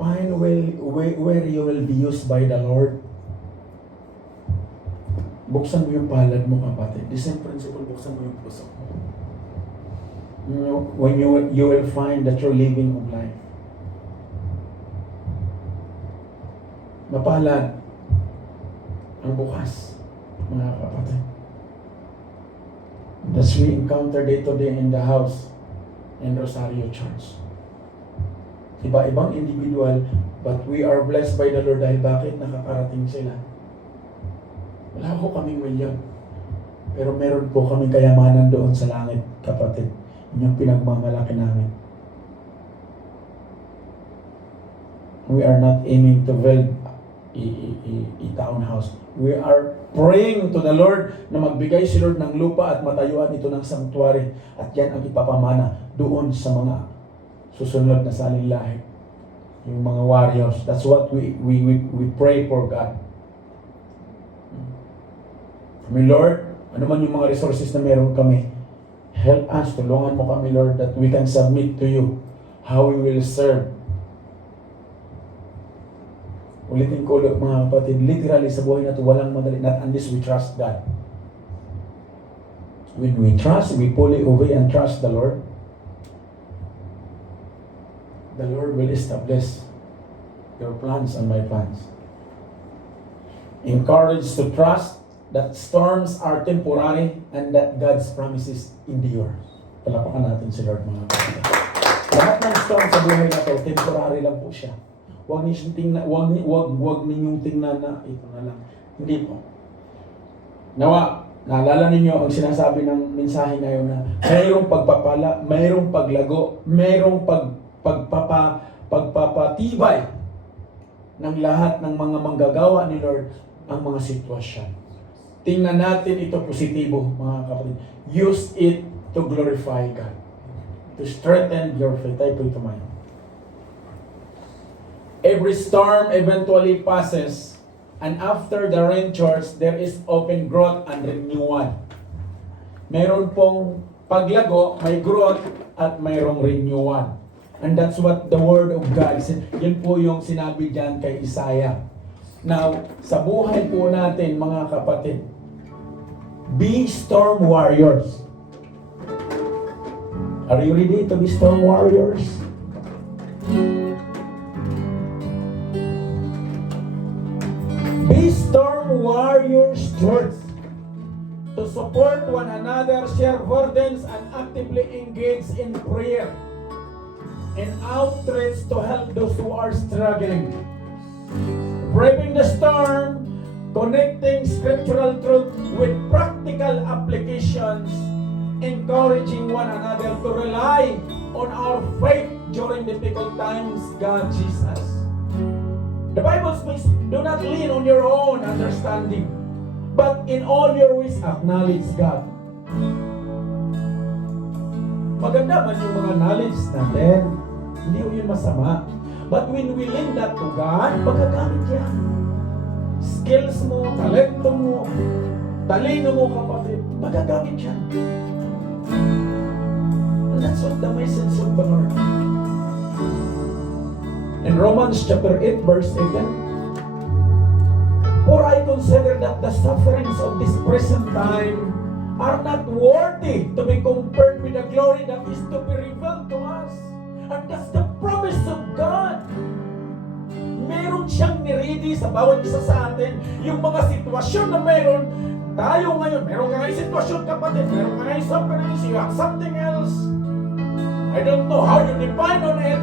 find where you will be used by the Lord. Buksan mo yung palad mo, kapatid. The same principle, buksan mo yung puso mo. When you will find that you're living of life. Mapalad ang bukas, mga kapatid. That's we encounter day to day in the house in Rosario Church. Iba-ibang individual, but we are blessed by the Lord dahil bakit nakakarating sila. Wala ko kaming milyon. Pero meron po kaming kayamanan doon sa langit, kapatid. Yun yung pinagmamalaki namin. We are not aiming to build a townhouse. We are praying to the Lord na magbigay si Lord ng lupa at matayuan ito ng sanctuary. At yan ang ipapamana doon sa mga susunod na salinlahi. Yung mga warriors. That's what we pray for God. Lord, ano man yung mga resources na meron kami, help us, tulungan mo kami, Lord, that we can submit to you how we will serve. Ulitin ko ulit, mga kapatid, literally sa buhay na ito, walang madali, not unless we trust God. When we trust, we fully obey and trust the Lord will establish your plans and my plans. Encourage to trust that storms are temporary and that God's promises endure. Palapakan natin si Lord, mga kapatid. Lahat ng storm sa buhay na ito, temporary lang po siya. Huwag ninyong tingnan na ito na lang. Hindi po. Nawa, naalala ninyo ang sinasabi ng mensahe ngayon na mayroong pagpapala, mayroong paglago, mayroong pagpapatibay ng lahat ng mga manggagawa ni Lord ang mga sitwasyon. Tingnan natin ito positibo, mga kapatid. Use it to glorify God. To strengthen your faith. Tayo po ito man. Every storm eventually passes, and after the rain, church, there is open growth and renewal. Meron pong paglago, may growth, at mayroong renewal. And that's what the Word of God said. Yun po yung sinabi dyan kay Isaiah. Now, sa buhay po natin, mga kapatid, be storm warriors. Are you ready to be storm warriors? Be storm warriors, church. To support one another, share burdens, and actively engage in prayer and outreach to help those who are struggling. Braving the storm, connecting scriptural truth with practical applications, encouraging one another to rely on our faith during difficult times, God Jesus. The Bible speaks, do not lean on your own understanding, but in all your ways acknowledge God. Maganda man yung mga knowledge natin, hindi yun masama. But when we lean that to God, magagamit yan. Skills mo, talento mo, talino mo, kapatid, magagamit yan. the message of the Lord. In Romans chapter 8, verse 18, for I consider that the sufferings of this present time are not worthy to be compared with the glory that is to be revealed to us. And that's the promise of God. Meron siyang niredy sa bawat isa sa atin. Yung mga sitwasyon na meron tayo ngayon. Meron ka ngayong sitwasyon, kapatid. Meron ka ngayong sufferings. You have something else. I don't know how you define on it.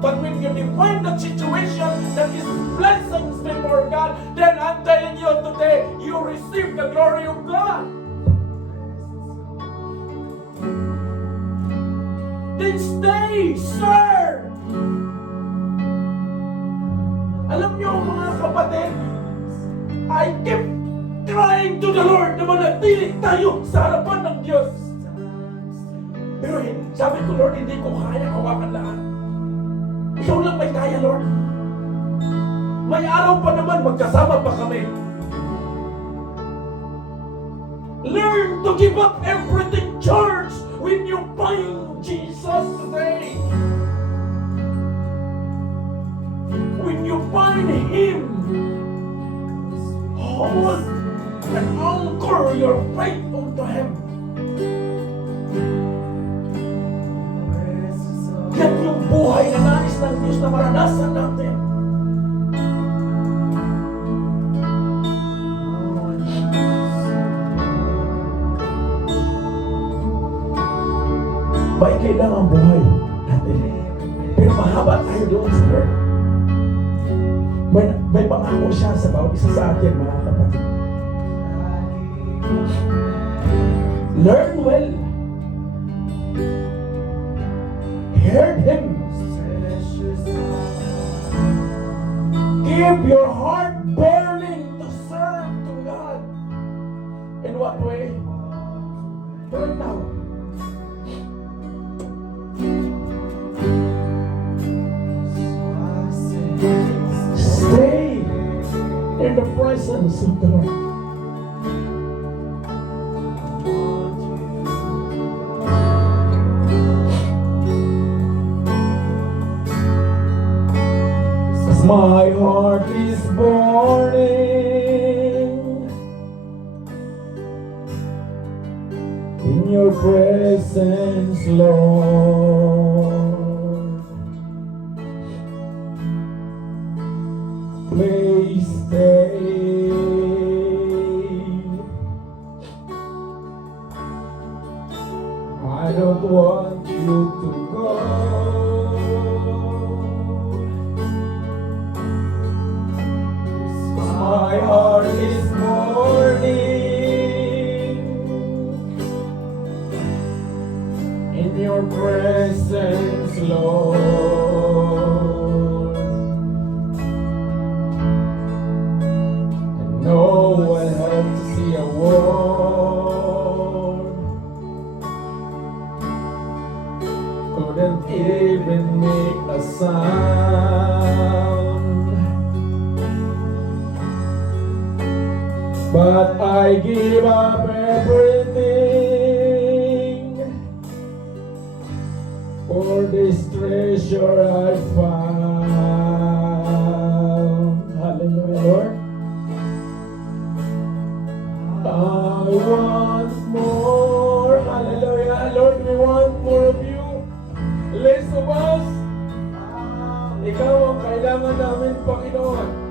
But when you define that situation that is blessings before God, then I'm telling you today, you receive the glory of God. Then stay, serve. Alam niyo mga kapatid, I keep trying to the Lord na manatili tayo sa harapan ng Diyos. Pero sabi ko, Lord, hindi ko kaya hawakan lahat. Ikaw lang may kaya, Lord. May araw pa naman, magkasama pa kami. Learn to give up everything, church, when you find Jesus today. When you find Him, hold and anchor your faith unto Him. Yan yung buhay na nais ng Diyos na maranasan natin. Maikli lang ang buhay natin. Pero mahaba tayo doon sa Lord. May pangako siya sa bawat isa sa atin, mga kapatid. Learn well. Hear Him. Keep your heart burning to serve to God. In what way? Right now. Stay in the presence of the Lord. My heart is burning in your presence, Lord. Please stay. I don't want you to go. My heart is mourning in your presence, Lord. And no one had to see a word, couldn't even make a sound. But I give up everything for this treasure I found. Hallelujah, Lord. I want more. Hallelujah, Lord, we want more of you. Less of us. Ikaw ang kailangan namin, Panginoon.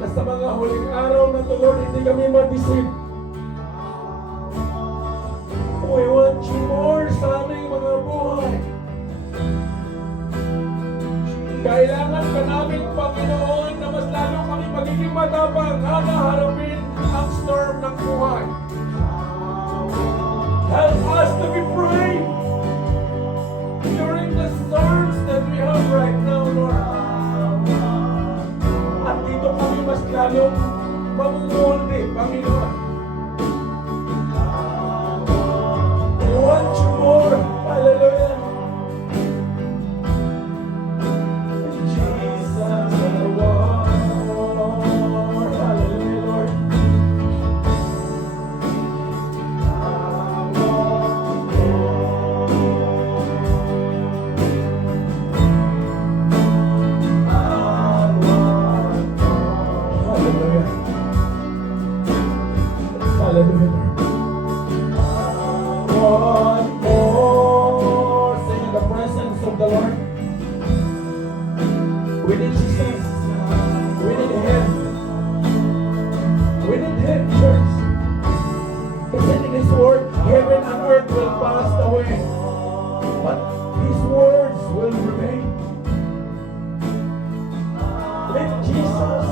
Na sa mga huling araw na to, Lord, hindi kami ma-deceive. We want you more sa aming mga buhay. Kailangan ka namin, Panginoon, na mas lalo kami magiging matapang na harapin ang storm ng buhay. Help us to be brave during the storms that we have right now, Lord. At dito kami mas lalong mamumuldi, Panginoon. We want you more. Hallelujah. Jesus, I want more. Hallelujah, Lord. Jesus. We need Him. We need Him, church. He said in His word, heaven and earth will pass away, but His words will remain. Let Jesus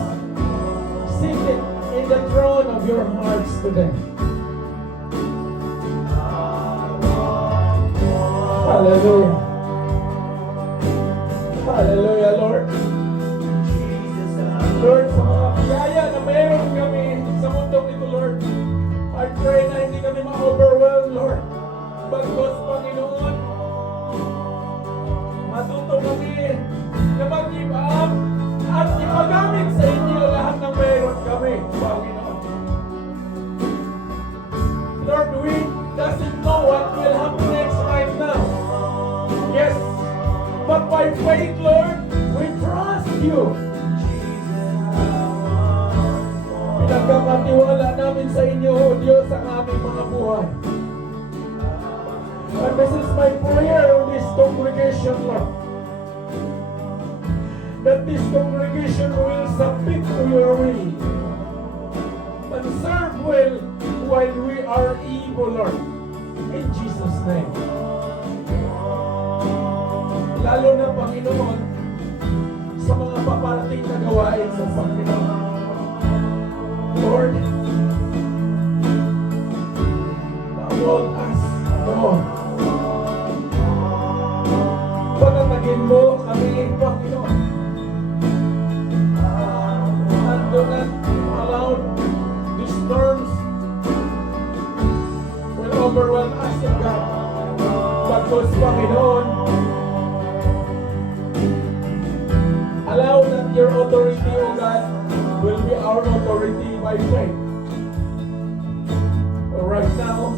sit in the throne of your hearts today. Hallelujah. Hallelujah, Lord. Lord, sa mga biyaya na mayroon kami sa mundong ito, Lord, I pray na hindi kami ma-overwhelm, Lord. Bagkos, Panginoon, matuto kami na mag-give up at ipagamit sa inyo lahat ng mayroon kami, Panginoon. Lord, we doesn't know what will happen next right now. Yes, but by faith, Lord, we trust you. Pinagkakatiwala namin sa inyo, O Diyos, ang aming mga buhay. And this is my prayer in this congregation, Lord. That this congregation will submit to your will and serve well while we are evil, Lord. In Jesus' name. Lalo na, Panginoon, sa mga paparating na gawain sa Panginoon. Lord, bawal us, Lord. Patatagin mo kami, Panginoon. And do not allow these storms will overwhelm us, O God. Pagkos, Panginoon, allow that your authority, O God, will be our authority by faith. Right now,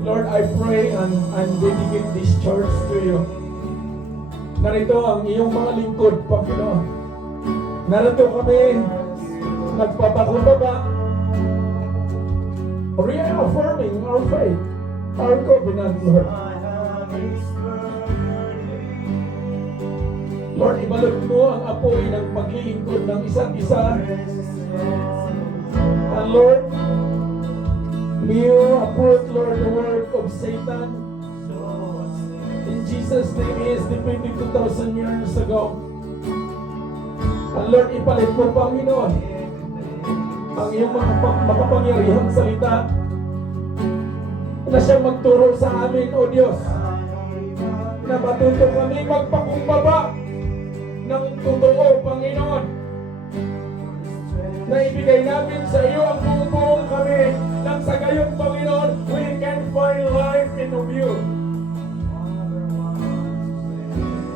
Lord, I pray and dedicate this church to you. Narito ang iyong mga lingkod, Panginoon. Narito kami, nagpapakumbaba, reaffirming our faith, our covenant, Lord. Lord, ibalot mo ang apoy ng paglilingkod ng isa't isa. And Lord, may you uproot, Lord, the work of Satan. In Jesus' name, He is defeated 2,000 years ago. And Lord, ipalit mo, Panginoon, ang iyong makapangyarihang salita na siyang magturo sa amin, O Diyos, na matuto kami magpakumbaba ng totoo, Panginoon, na ibigay namin sa iyo ang buong kami nang sa gayon, Panginoon, we can find life in you.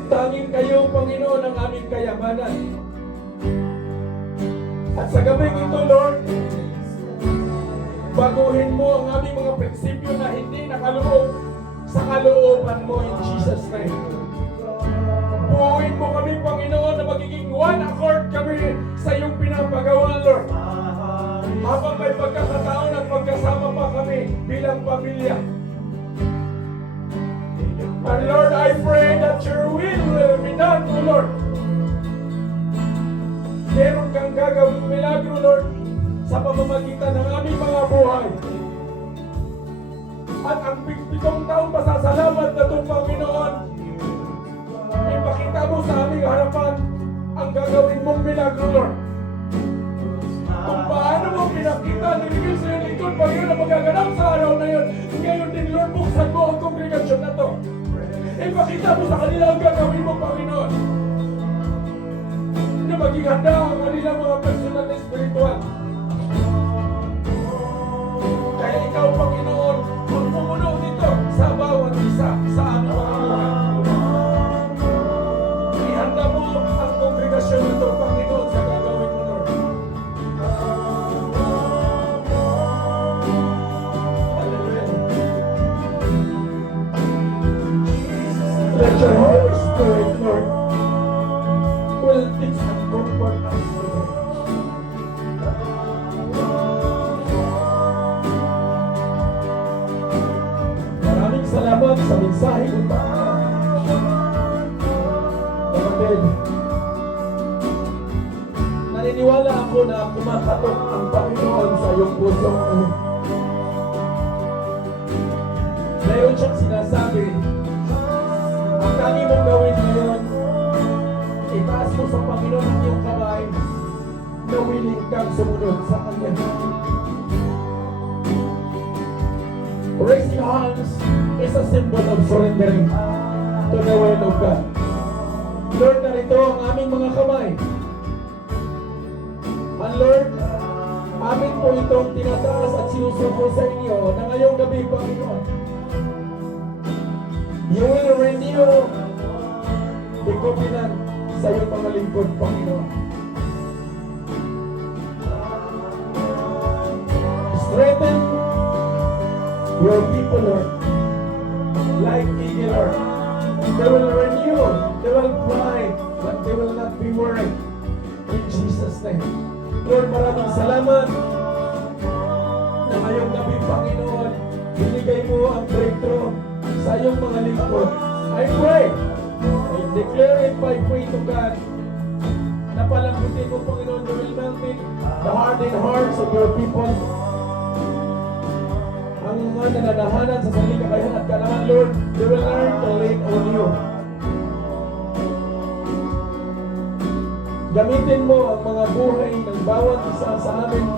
Tanging kayo, Panginoon, ang aming kayamanan. At sa gabing ito, Lord, baguhin mo ang aming mga prinsipyo na hindi nakaloob sa kalooban mo in Jesus' name. Buuin mo kami, Panginoon, na magiging one accord kami sa iyong pinapagawa, Lord. Habang may pagkakataon at pagkasama pa kami bilang pamilya. And Lord, I pray that your will be done, O Lord. Meron kang gagawing milagro, Lord, sa pamamagitan ng aming mga buhay. At ang 7 taong pasasalamat na itong Panginoon, ipakita mo sa aming harapan ang gagawin mong milagro, Lord. Kung paano mo pinakita, nilagay sa iyong lingkod, Panginoon, na magaganap sa araw na yun. Ngayon din, Lord, buksan mo ang kongregasyon na to. Ipakita mo sa kanila ang gagawin mo, Panginoon. Na maging handa ang kanilang mga personal na spiritual. Kaya ikaw, Panginoon, magmumuno dito sa bawat isa sa aming mga buhay. Ihanda mo ang kongregasyon nito, Panginoon, sa gagawin mo, Lord. Hallelujah. Let your Holy Spirit, Lord, will teach and comfort us today. Maraming salamat sa mensahe ng Panginoon. Kapatid, naniniwala ako na kumakatok ang Panginoon sa iyong puso. Mayroon siyang sinasabi, ang tangi mong gawin ngayon, itaas mo sa Panginoon ang iyong kamay na willing kang sumunod sa Kanya. Raising hands is a symbol of surrendering to the will of God. Lord, narito ang aming mga kamay. And Lord, amin po itong tinataas at sinusuko sa inyo na ngayong gabi, Panginoon. You will renew the covenant sa iyong mga lingkod, Panginoon. Strengthen your people, Lord, like eagle, Lord. They will renew, they will fly, but they will not be worried. In Jesus' name. Lord, maraming salamat na ngayong gabi, Panginoon, binigay mo ang breakthrough sa iyong mga lingkod. I pray, I declare it by faith to God, na palambutin mo, Panginoon, you will melt the hardened hearts of your people. Ang mga nananahanan sa sarili kakayahan at kailangan, Lord, they will learn to lean on you. Gamitin mo ang mga buhay ng bawat isa sa amin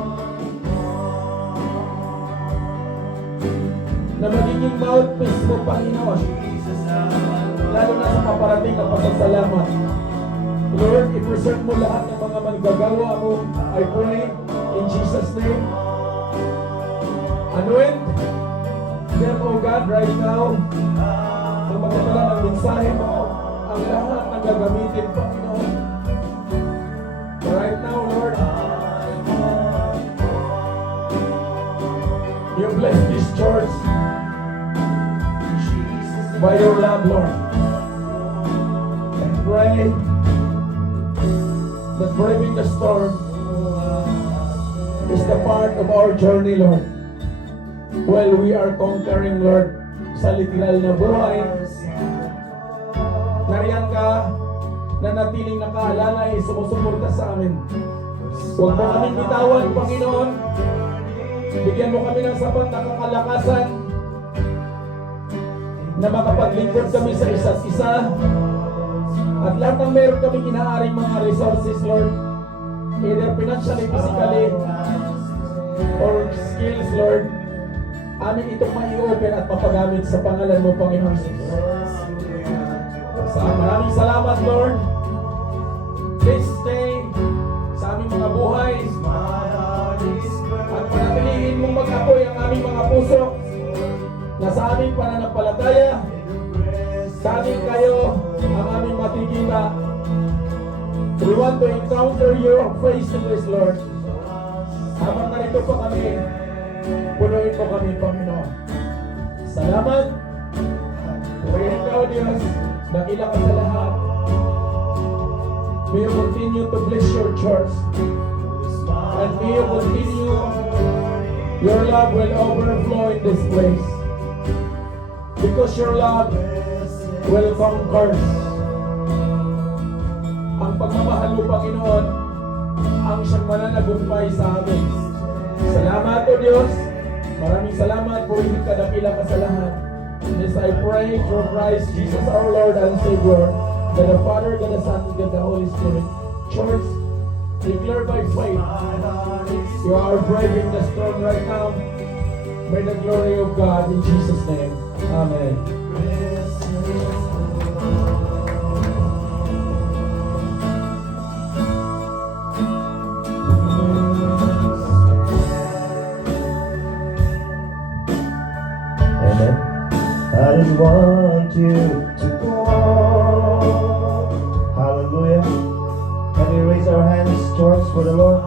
na magiging mouthpiece mo, Panginoon, lalo na sa paparating na pasasalamat. Lord, i-preserve mo lahat ng mga manggagawa mo. I pray in Jesus' name. Anoint them, O God, right now, na magdadala ng mensahe mo, ang lahat ng gagamitin, Panginoon. Right now, Lord, you bless this church by your love, Lord. And pray that braving the storm is the part of our journey, Lord. While we are conquering, Lord, sa literal na buhay, nariyan ka na natiling nakaalala ay sumusuporta sa amin. Huwag mo kaming bitawan, Panginoon. Bigyan mo kami ng sapat na kakalakasan na makapaglingkod kami sa isa't isa at lahat ng meron kami inaaring mga resources, Lord, either financially, physically, or skills, Lord, amin itong mai-open at mapagamit sa pangalan mo, Panginoon. Maraming salamat, Lord. Please stay sa aming mga buhay at panatilihin mong mag-apoy ang aming mga puso na sa aming pananampalataya, sa aming kayo ang aming matikita. We want to encounter your face to face, Lord. Habang narito pa kami, punuin mo kami, Panginoon. Salamat. Purihin ka, O Diyos. Dakila ka sa lahat. May you continue to bless your church. And may you continue, your love will overflow in this place. Because your love will conquer. Ang pagmamahal mo, Panginoon, ang siyang mananagumpay sa amin. Salamat, O Diyos. Maraming salamat. Purihin ka, dakila ka sa lahat. This I pray through Christ Jesus our Lord and Savior, that the Father, God the Son, God the Holy Spirit. Church, declare by faith, you are braving the storm right now by the glory of God in Jesus' name. Amen. Amen. I just want you to go on. Hallelujah. Can we raise our hands, church, for the Lord?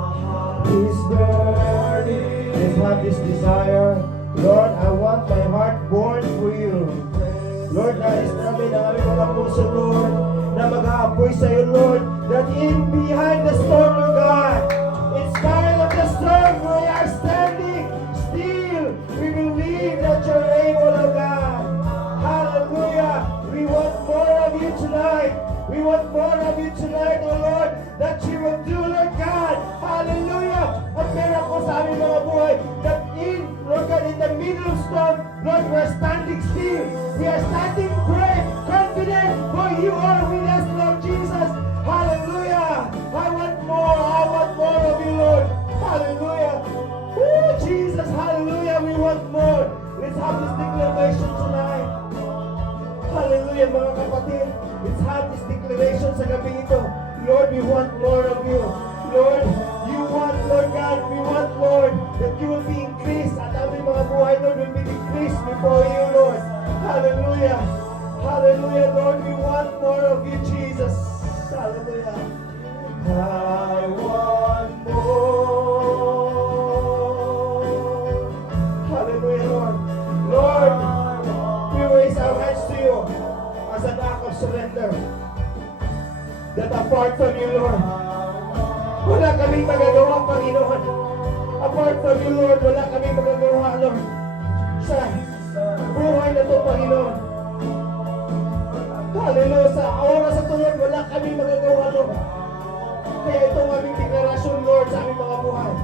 He's burning. Let's have this desire. Lord, I want my heart born for you. Lord, nais namin ang aming mga puso, Lord, na mag-aapoy sa iyo, Lord, that in behind the storm, Lord God, in spite of the storm, we are standing still. We believe that you're able, Lord God. Hallelujah. We want more of you tonight. We want more of you tonight, oh Lord, that you will do, Lord God, sa aming mga buhay. That Lord God, in the middle of storm, Lord, we are standing still. We are standing great, confident, for you are with us, Lord Jesus. Hallelujah. I want more of you, Lord. Hallelujah. Oh, Jesus, hallelujah. We want more. Let's have this declaration tonight. Hallelujah, mga kapatid. Let's have this declaration sa gabi ito. Lord, we want more of you. Lord, you want, Lord God, we want, Lord, that you will be increased at aming mga buhay, Lord, will be decreased before you, Lord. Hallelujah. Hallelujah, Lord, we want more of you, Jesus. Hallelujah. I want more. Hallelujah, Lord. Lord, we raise our hands to you as an act of surrender. That apart from you, Lord, wala kaming magagawa, Panginoon. Apart from you, Lord, wala kaming magagawa, Lord. Sa buhay na to, Panginoon. Hallelujah. Sa oras sa tulad, wala kaming magagawa, Lord. Kaya itong aming deklarasyon, Lord, sa aming mga buhay.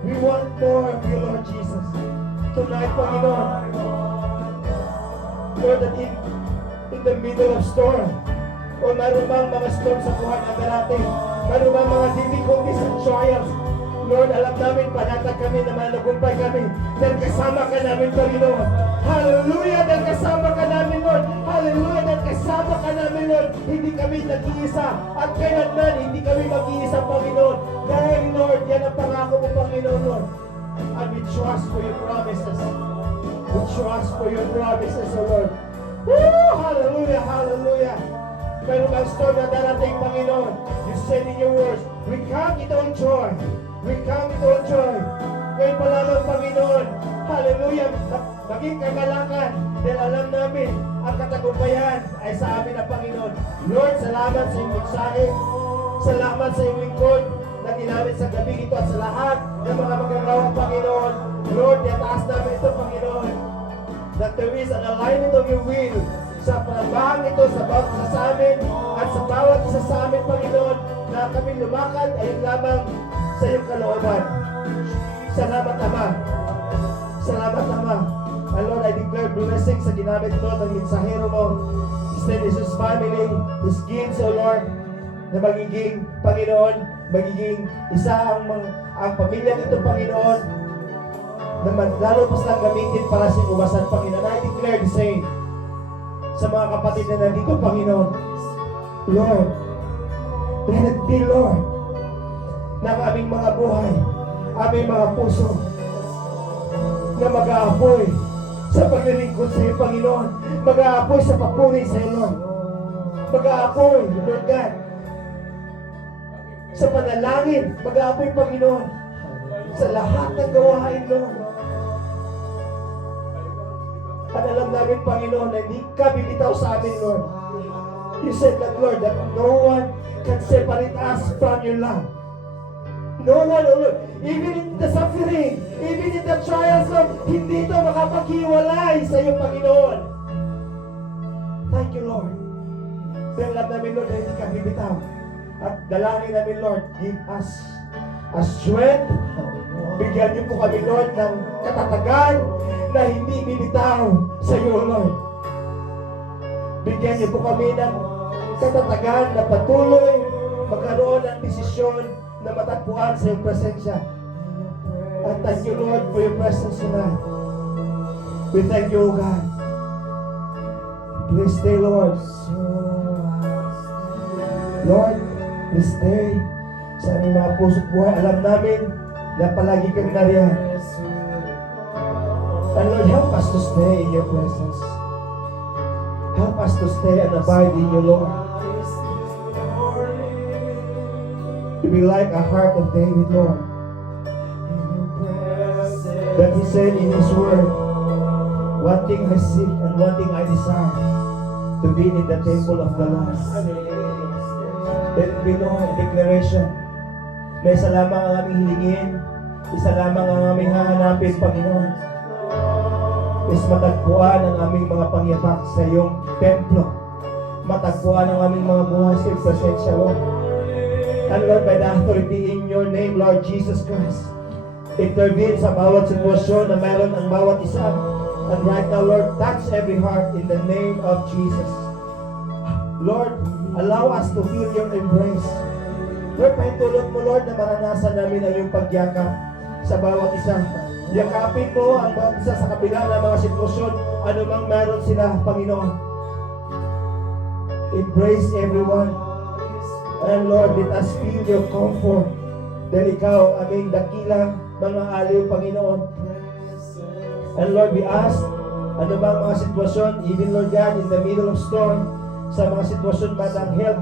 We want more of you, Lord Jesus. Tonight, Panginoon. Lord, that in the middle of storm, o mayroon bang mga storm sa buhay na darating, mayroon bang mga difficulties and trials, Lord, alam namin, panatag kami na manugumpay kami, dahil kasama ka namin, Panginoon. Hallelujah, dahil kasama ka namin, Lord. Hallelujah, dahil kasama ka namin, Lord. Hindi kami nag-iisa, at kailanman, hindi kami mag-iisa, Panginoon. Dahil, Lord, yan ang pangako mo, Panginoon, Lord. And we trust for your promises. We trust for your promises, O Lord. Woo! Hallelujah, hallelujah. Mayroon ang storm na darating, Panginoon. You said in your words, we count it all joy. We count it all joy. Ngayon pa lamang, Panginoon. Hallelujah. Maging kagalakan. Dahil alam namin, ang katagumpayan ay sa amin na Panginoon. Lord, salamat sa iyong mensahe. Salamat sa iyong lingkod na ginamit sa gabi ito at sa lahat ng mga magagawa, Panginoon. Lord, yataas namin ito, Panginoon. That there is an alignment of your will sa panabahang ito sa bawat isa sa amin at sa bawat isa sa amin, Panginoon, na kami lumakad ay lamang sa iyong kalooban. Salamat, Ama. Salamat, Ama. And Lord, I declare blessing sa ginamit mo ng mensahero mo. Extend his family, his kids, O Lord, na magiging, Panginoon, magiging isa ang pamilya nito, Panginoon, na lalo pa silang gamitin para sa umasan, Panginoon. I declare the same sa mga kapatid na nandito, Panginoon. Lord, let it be, Lord, ng aming mga buhay, aming mga puso, na mag-aapoy sa paglilingkod sa iyo, Panginoon. Mag-aapoy sa papuri sa iyo, Lord. Mag-aapoy, Lord God, sa panalangin. Mag-aapoy, Panginoon, sa lahat ng gawain, Lord. At alam namin, Panginoon, na hindi ka bibitaw sa amin, Lord. You said that, Lord, that no one can separate us from your love. No one, oh Lord, even in the suffering, even in the trials, Lord, hindi ito makapaghiwalay sa iyo, Panginoon. Thank you, Lord. Dahil alam namin, Lord, na hindi ka bibitaw. At dalangin namin, Lord, give us a strength. Bigyan niyo po kami, Lord, ng katatagan na hindi bibitaw sa iyo, Lord. Bigyan niyo po kami ng katatagan na patuloy magkaroon ng desisyon na matagpuan sa iyong presensya. And thank you, Lord, for your presence tonight. We thank you, O God. Please stay, Lord. Lord, please stay sa aming mga puso't buhay. Alam namin na palagi kang nariyan. And Lord, help us to stay in your presence. Help us to stay and abide in you, Lord. To be like a heart of David, Lord. That he said in his word, one thing I seek and one thing I desire, to be in the temple of the Lord. Let it be, Lord, a declaration na isa lamang ang aming hilingin, isa lamang ang aming hahanapin, Panginoon. Is matagpuan ang aming mga pangyapak sa iyong templo. Matagpuan ang aming mga buhay sa iyong presensya, Lord. And Lord, by the authority in your name, Lord Jesus Christ, intervene sa bawat sitwasyon na meron ang bawat isa. And right now, Lord, touch every heart in the name of Jesus. Lord, allow us to feel your embrace. Lord, pahintulot mo, Lord, na maranasan namin ang iyong pagyakap sa bawat isa. Yakapin mo ang bawat isa sa kabila ng mga sitwasyon, anumang meron sila, Panginoon. Embrace everyone. And Lord, let us feel your comfort. Dahil ikaw, aming dakilang mga aliw, Panginoon. And Lord, we ask, anumang mga sitwasyon, even Lord God, in the middle of storm, sa mga sitwasyon ba ng health,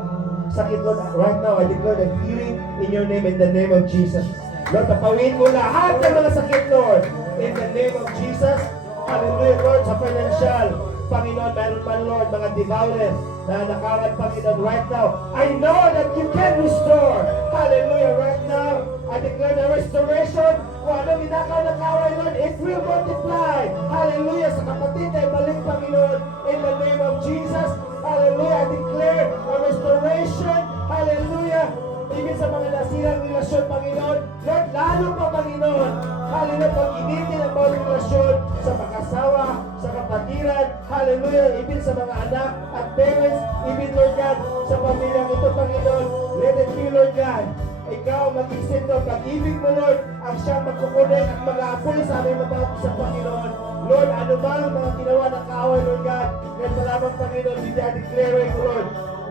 sakit, Lord, right now, I declare the healing in your name, in the name of Jesus. Lord, tapawin mo lahat ng mga sakit, Lord, in the name of Jesus. Hallelujah, Lord, sa financial, Panginoon, meron man, Lord, mga devoured na nakawan, Panginoon, right now. I know that you can restore. Hallelujah, right now, I declare the restoration. Kung anong nakaway, Lord, it will multiply. Hallelujah, sa kapatid ay balik, Panginoon, in the name of Jesus. Hallelujah, I declare a restoration. Hallelujah. Ibig sa mga nasirang relasyon, Panginoon. Lord, lalo pa, Panginoon. Hallelujah, pag-initin ang bawat relasyon sa mag-asawa, sa kapatiran. Hallelujah, ibig sa mga anak at parents. Ibig, Lord God, sa pamilyang ito, Panginoon. Let it be, Lord God. Ikaw maging sentro, pag-ibig mo, Lord, ang siyang magkukunin at mag-aapoy sa aming mabawat sa Panginoon. Lord, ano ba ang mga ginawa ng kaaway, Lord God? Ngayon pa lamang, Panginoon, we are declaring, Lord,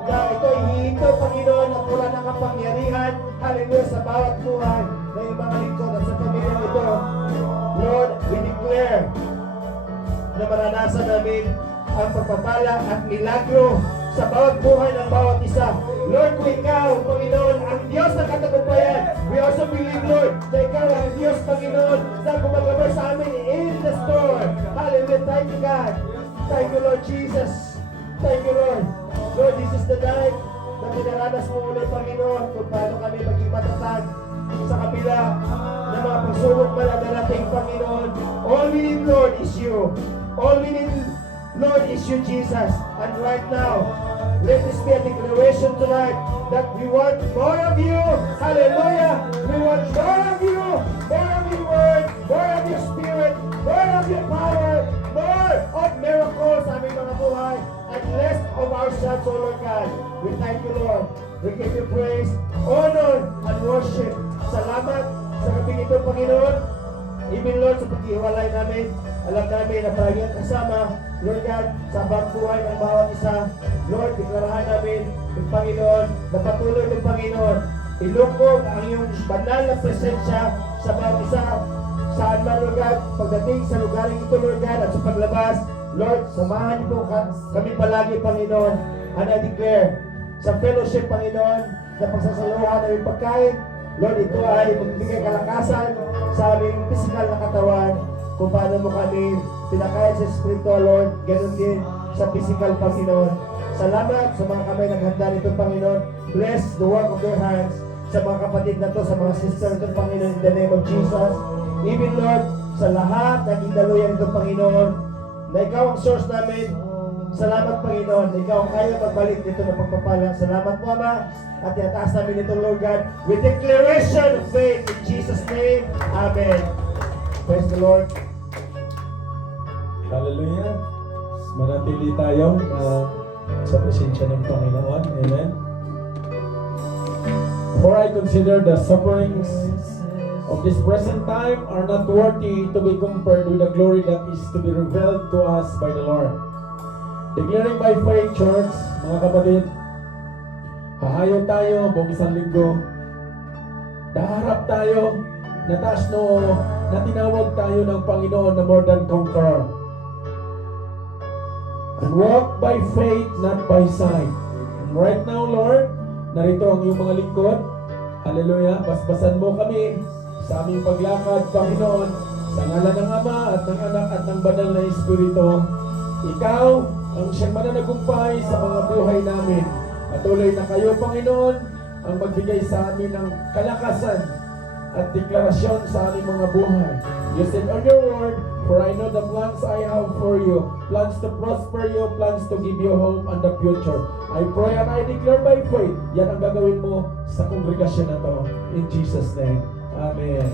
na ito ay hihinto, Panginoon, at wala ng kapangyarihan, hallelujah, sa bawat buhay ng iyong mga lingkod at sa pamilyang ito. Lord, we declare na maranasan namin ang pagpapala at milagro sa bawat buhay ng bawat isa. Lord, kung ikaw, Panginoon, ang Diyos ng katagumpayan, we also believe, Lord, na ikaw ang Diyos, Panginoon, na gumagawa sa amin in the storm. Hallelujah, thank you, God. Thank you, Lord Jesus. Thank you, Lord. Lord, this is the night na pinaranas mo ulit, Panginoon, kung paano kami maging matatag sa kabila ng mga pagsubok man na darating, Panginoon. All we need, Lord, is you. All we need, Lord, is you, Jesus. And right now, let this be a declaration tonight that we want more of you. Hallelujah. We want more of you. More of your word. More of your spirit. More of your power. More of miracles sa aming mga buhay. And less of ourselves, O Lord God. We thank you, Lord. We give you praise, honor, and worship. Salamat sa gabing ito, Panginoon. Even, Lord, sa paghiwalay namin, alam namin na palaging kasama, Lord God, sa bawat buhay ng bawat isa. Lord, deklarahan namin ng Panginoon, na patuloy ng Panginoon, ilukog ang iyong banal na presensya sa bawat isa. Saan man, Lord God, pagdating sa lugaring ito, Lord God, at sa paglabas, Lord, samahan niyo kami palagi, Panginoon. And I declare, sa fellowship, Panginoon, na pagsasaluhan ng iyong pagkain, Lord, ito ay magbigay kalakasan sa aming physical na katawan, kung paano mo kami pinakain sa spiritual, Lord, ganun din sa physical, Panginoon. Salamat sa mga kamay naghanda nito, Panginoon. Bless the work of their hands sa mga kapatid na to, sa mga sister nito, Panginoon, in the name of Jesus. Even, Lord, sa lahat ng indaluyan nito, Panginoon, na ikaw ang source namin. Salamat, Panginoon, na ikaw ang kaya magbalik dito ng pagpapala. Salamat po, Ama, at iataas namin ito, Lord God, with declaration of faith in Jesus' name. Amen. Praise the Lord. Hallelujah. Manatili tayo sa presensya ng Panginoon. Amen. For I consider the sufferings of this present time are not worthy to be compared with the glory that is to be revealed to us by the Lord. Declaring by faith, church, mga kapatid, hahayaw tayo buong isang linggo. Daharap tayo na taas no, na tinawag tayo ng Panginoon na more than conqueror. And walk by faith, not by sight. And right now, Lord, narito ang iyong mga lingkod. Hallelujah. Basbasan mo kami sa aming paglakad, Panginoon, sa ngalan ng Ama at ng Anak at ng Banal na Espiritu. Ikaw ang siyang mananagumpay sa mga buhay namin. Patuloy na kayo, Panginoon, ang magbigay sa amin ng kalakasan at deklarasyon sa aming mga buhay. You said on your word, for I know the plans I have for you, plans to prosper you, plans to give you hope and the future. I pray and I declare by faith, yan ang gagawin mo sa kongregasyon na to. In Jesus' name. Amen.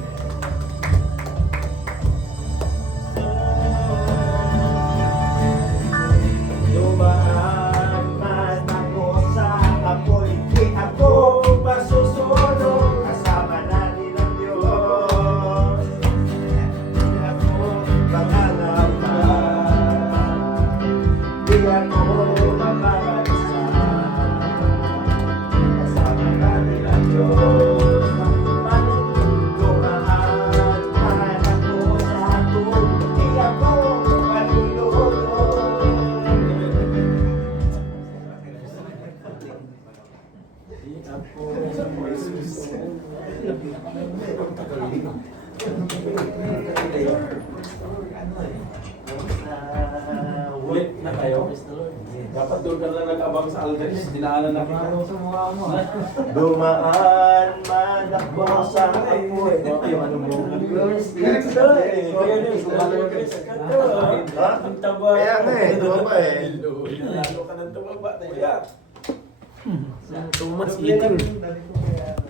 mapapanisa. Kasama namin ang Diyos na manunulaan. Anak ko sa akin, di ako malulunod. Ulit na kayo. Dapat doon ka lang nag-abang sa Algaris. Dinaanan na kita. Dumaan man ako sa apoy. Yung ano mo? Ha? Kaya nga eh, tumaba eh. Lalo ka ng tumaba. Kaya. Too much eating.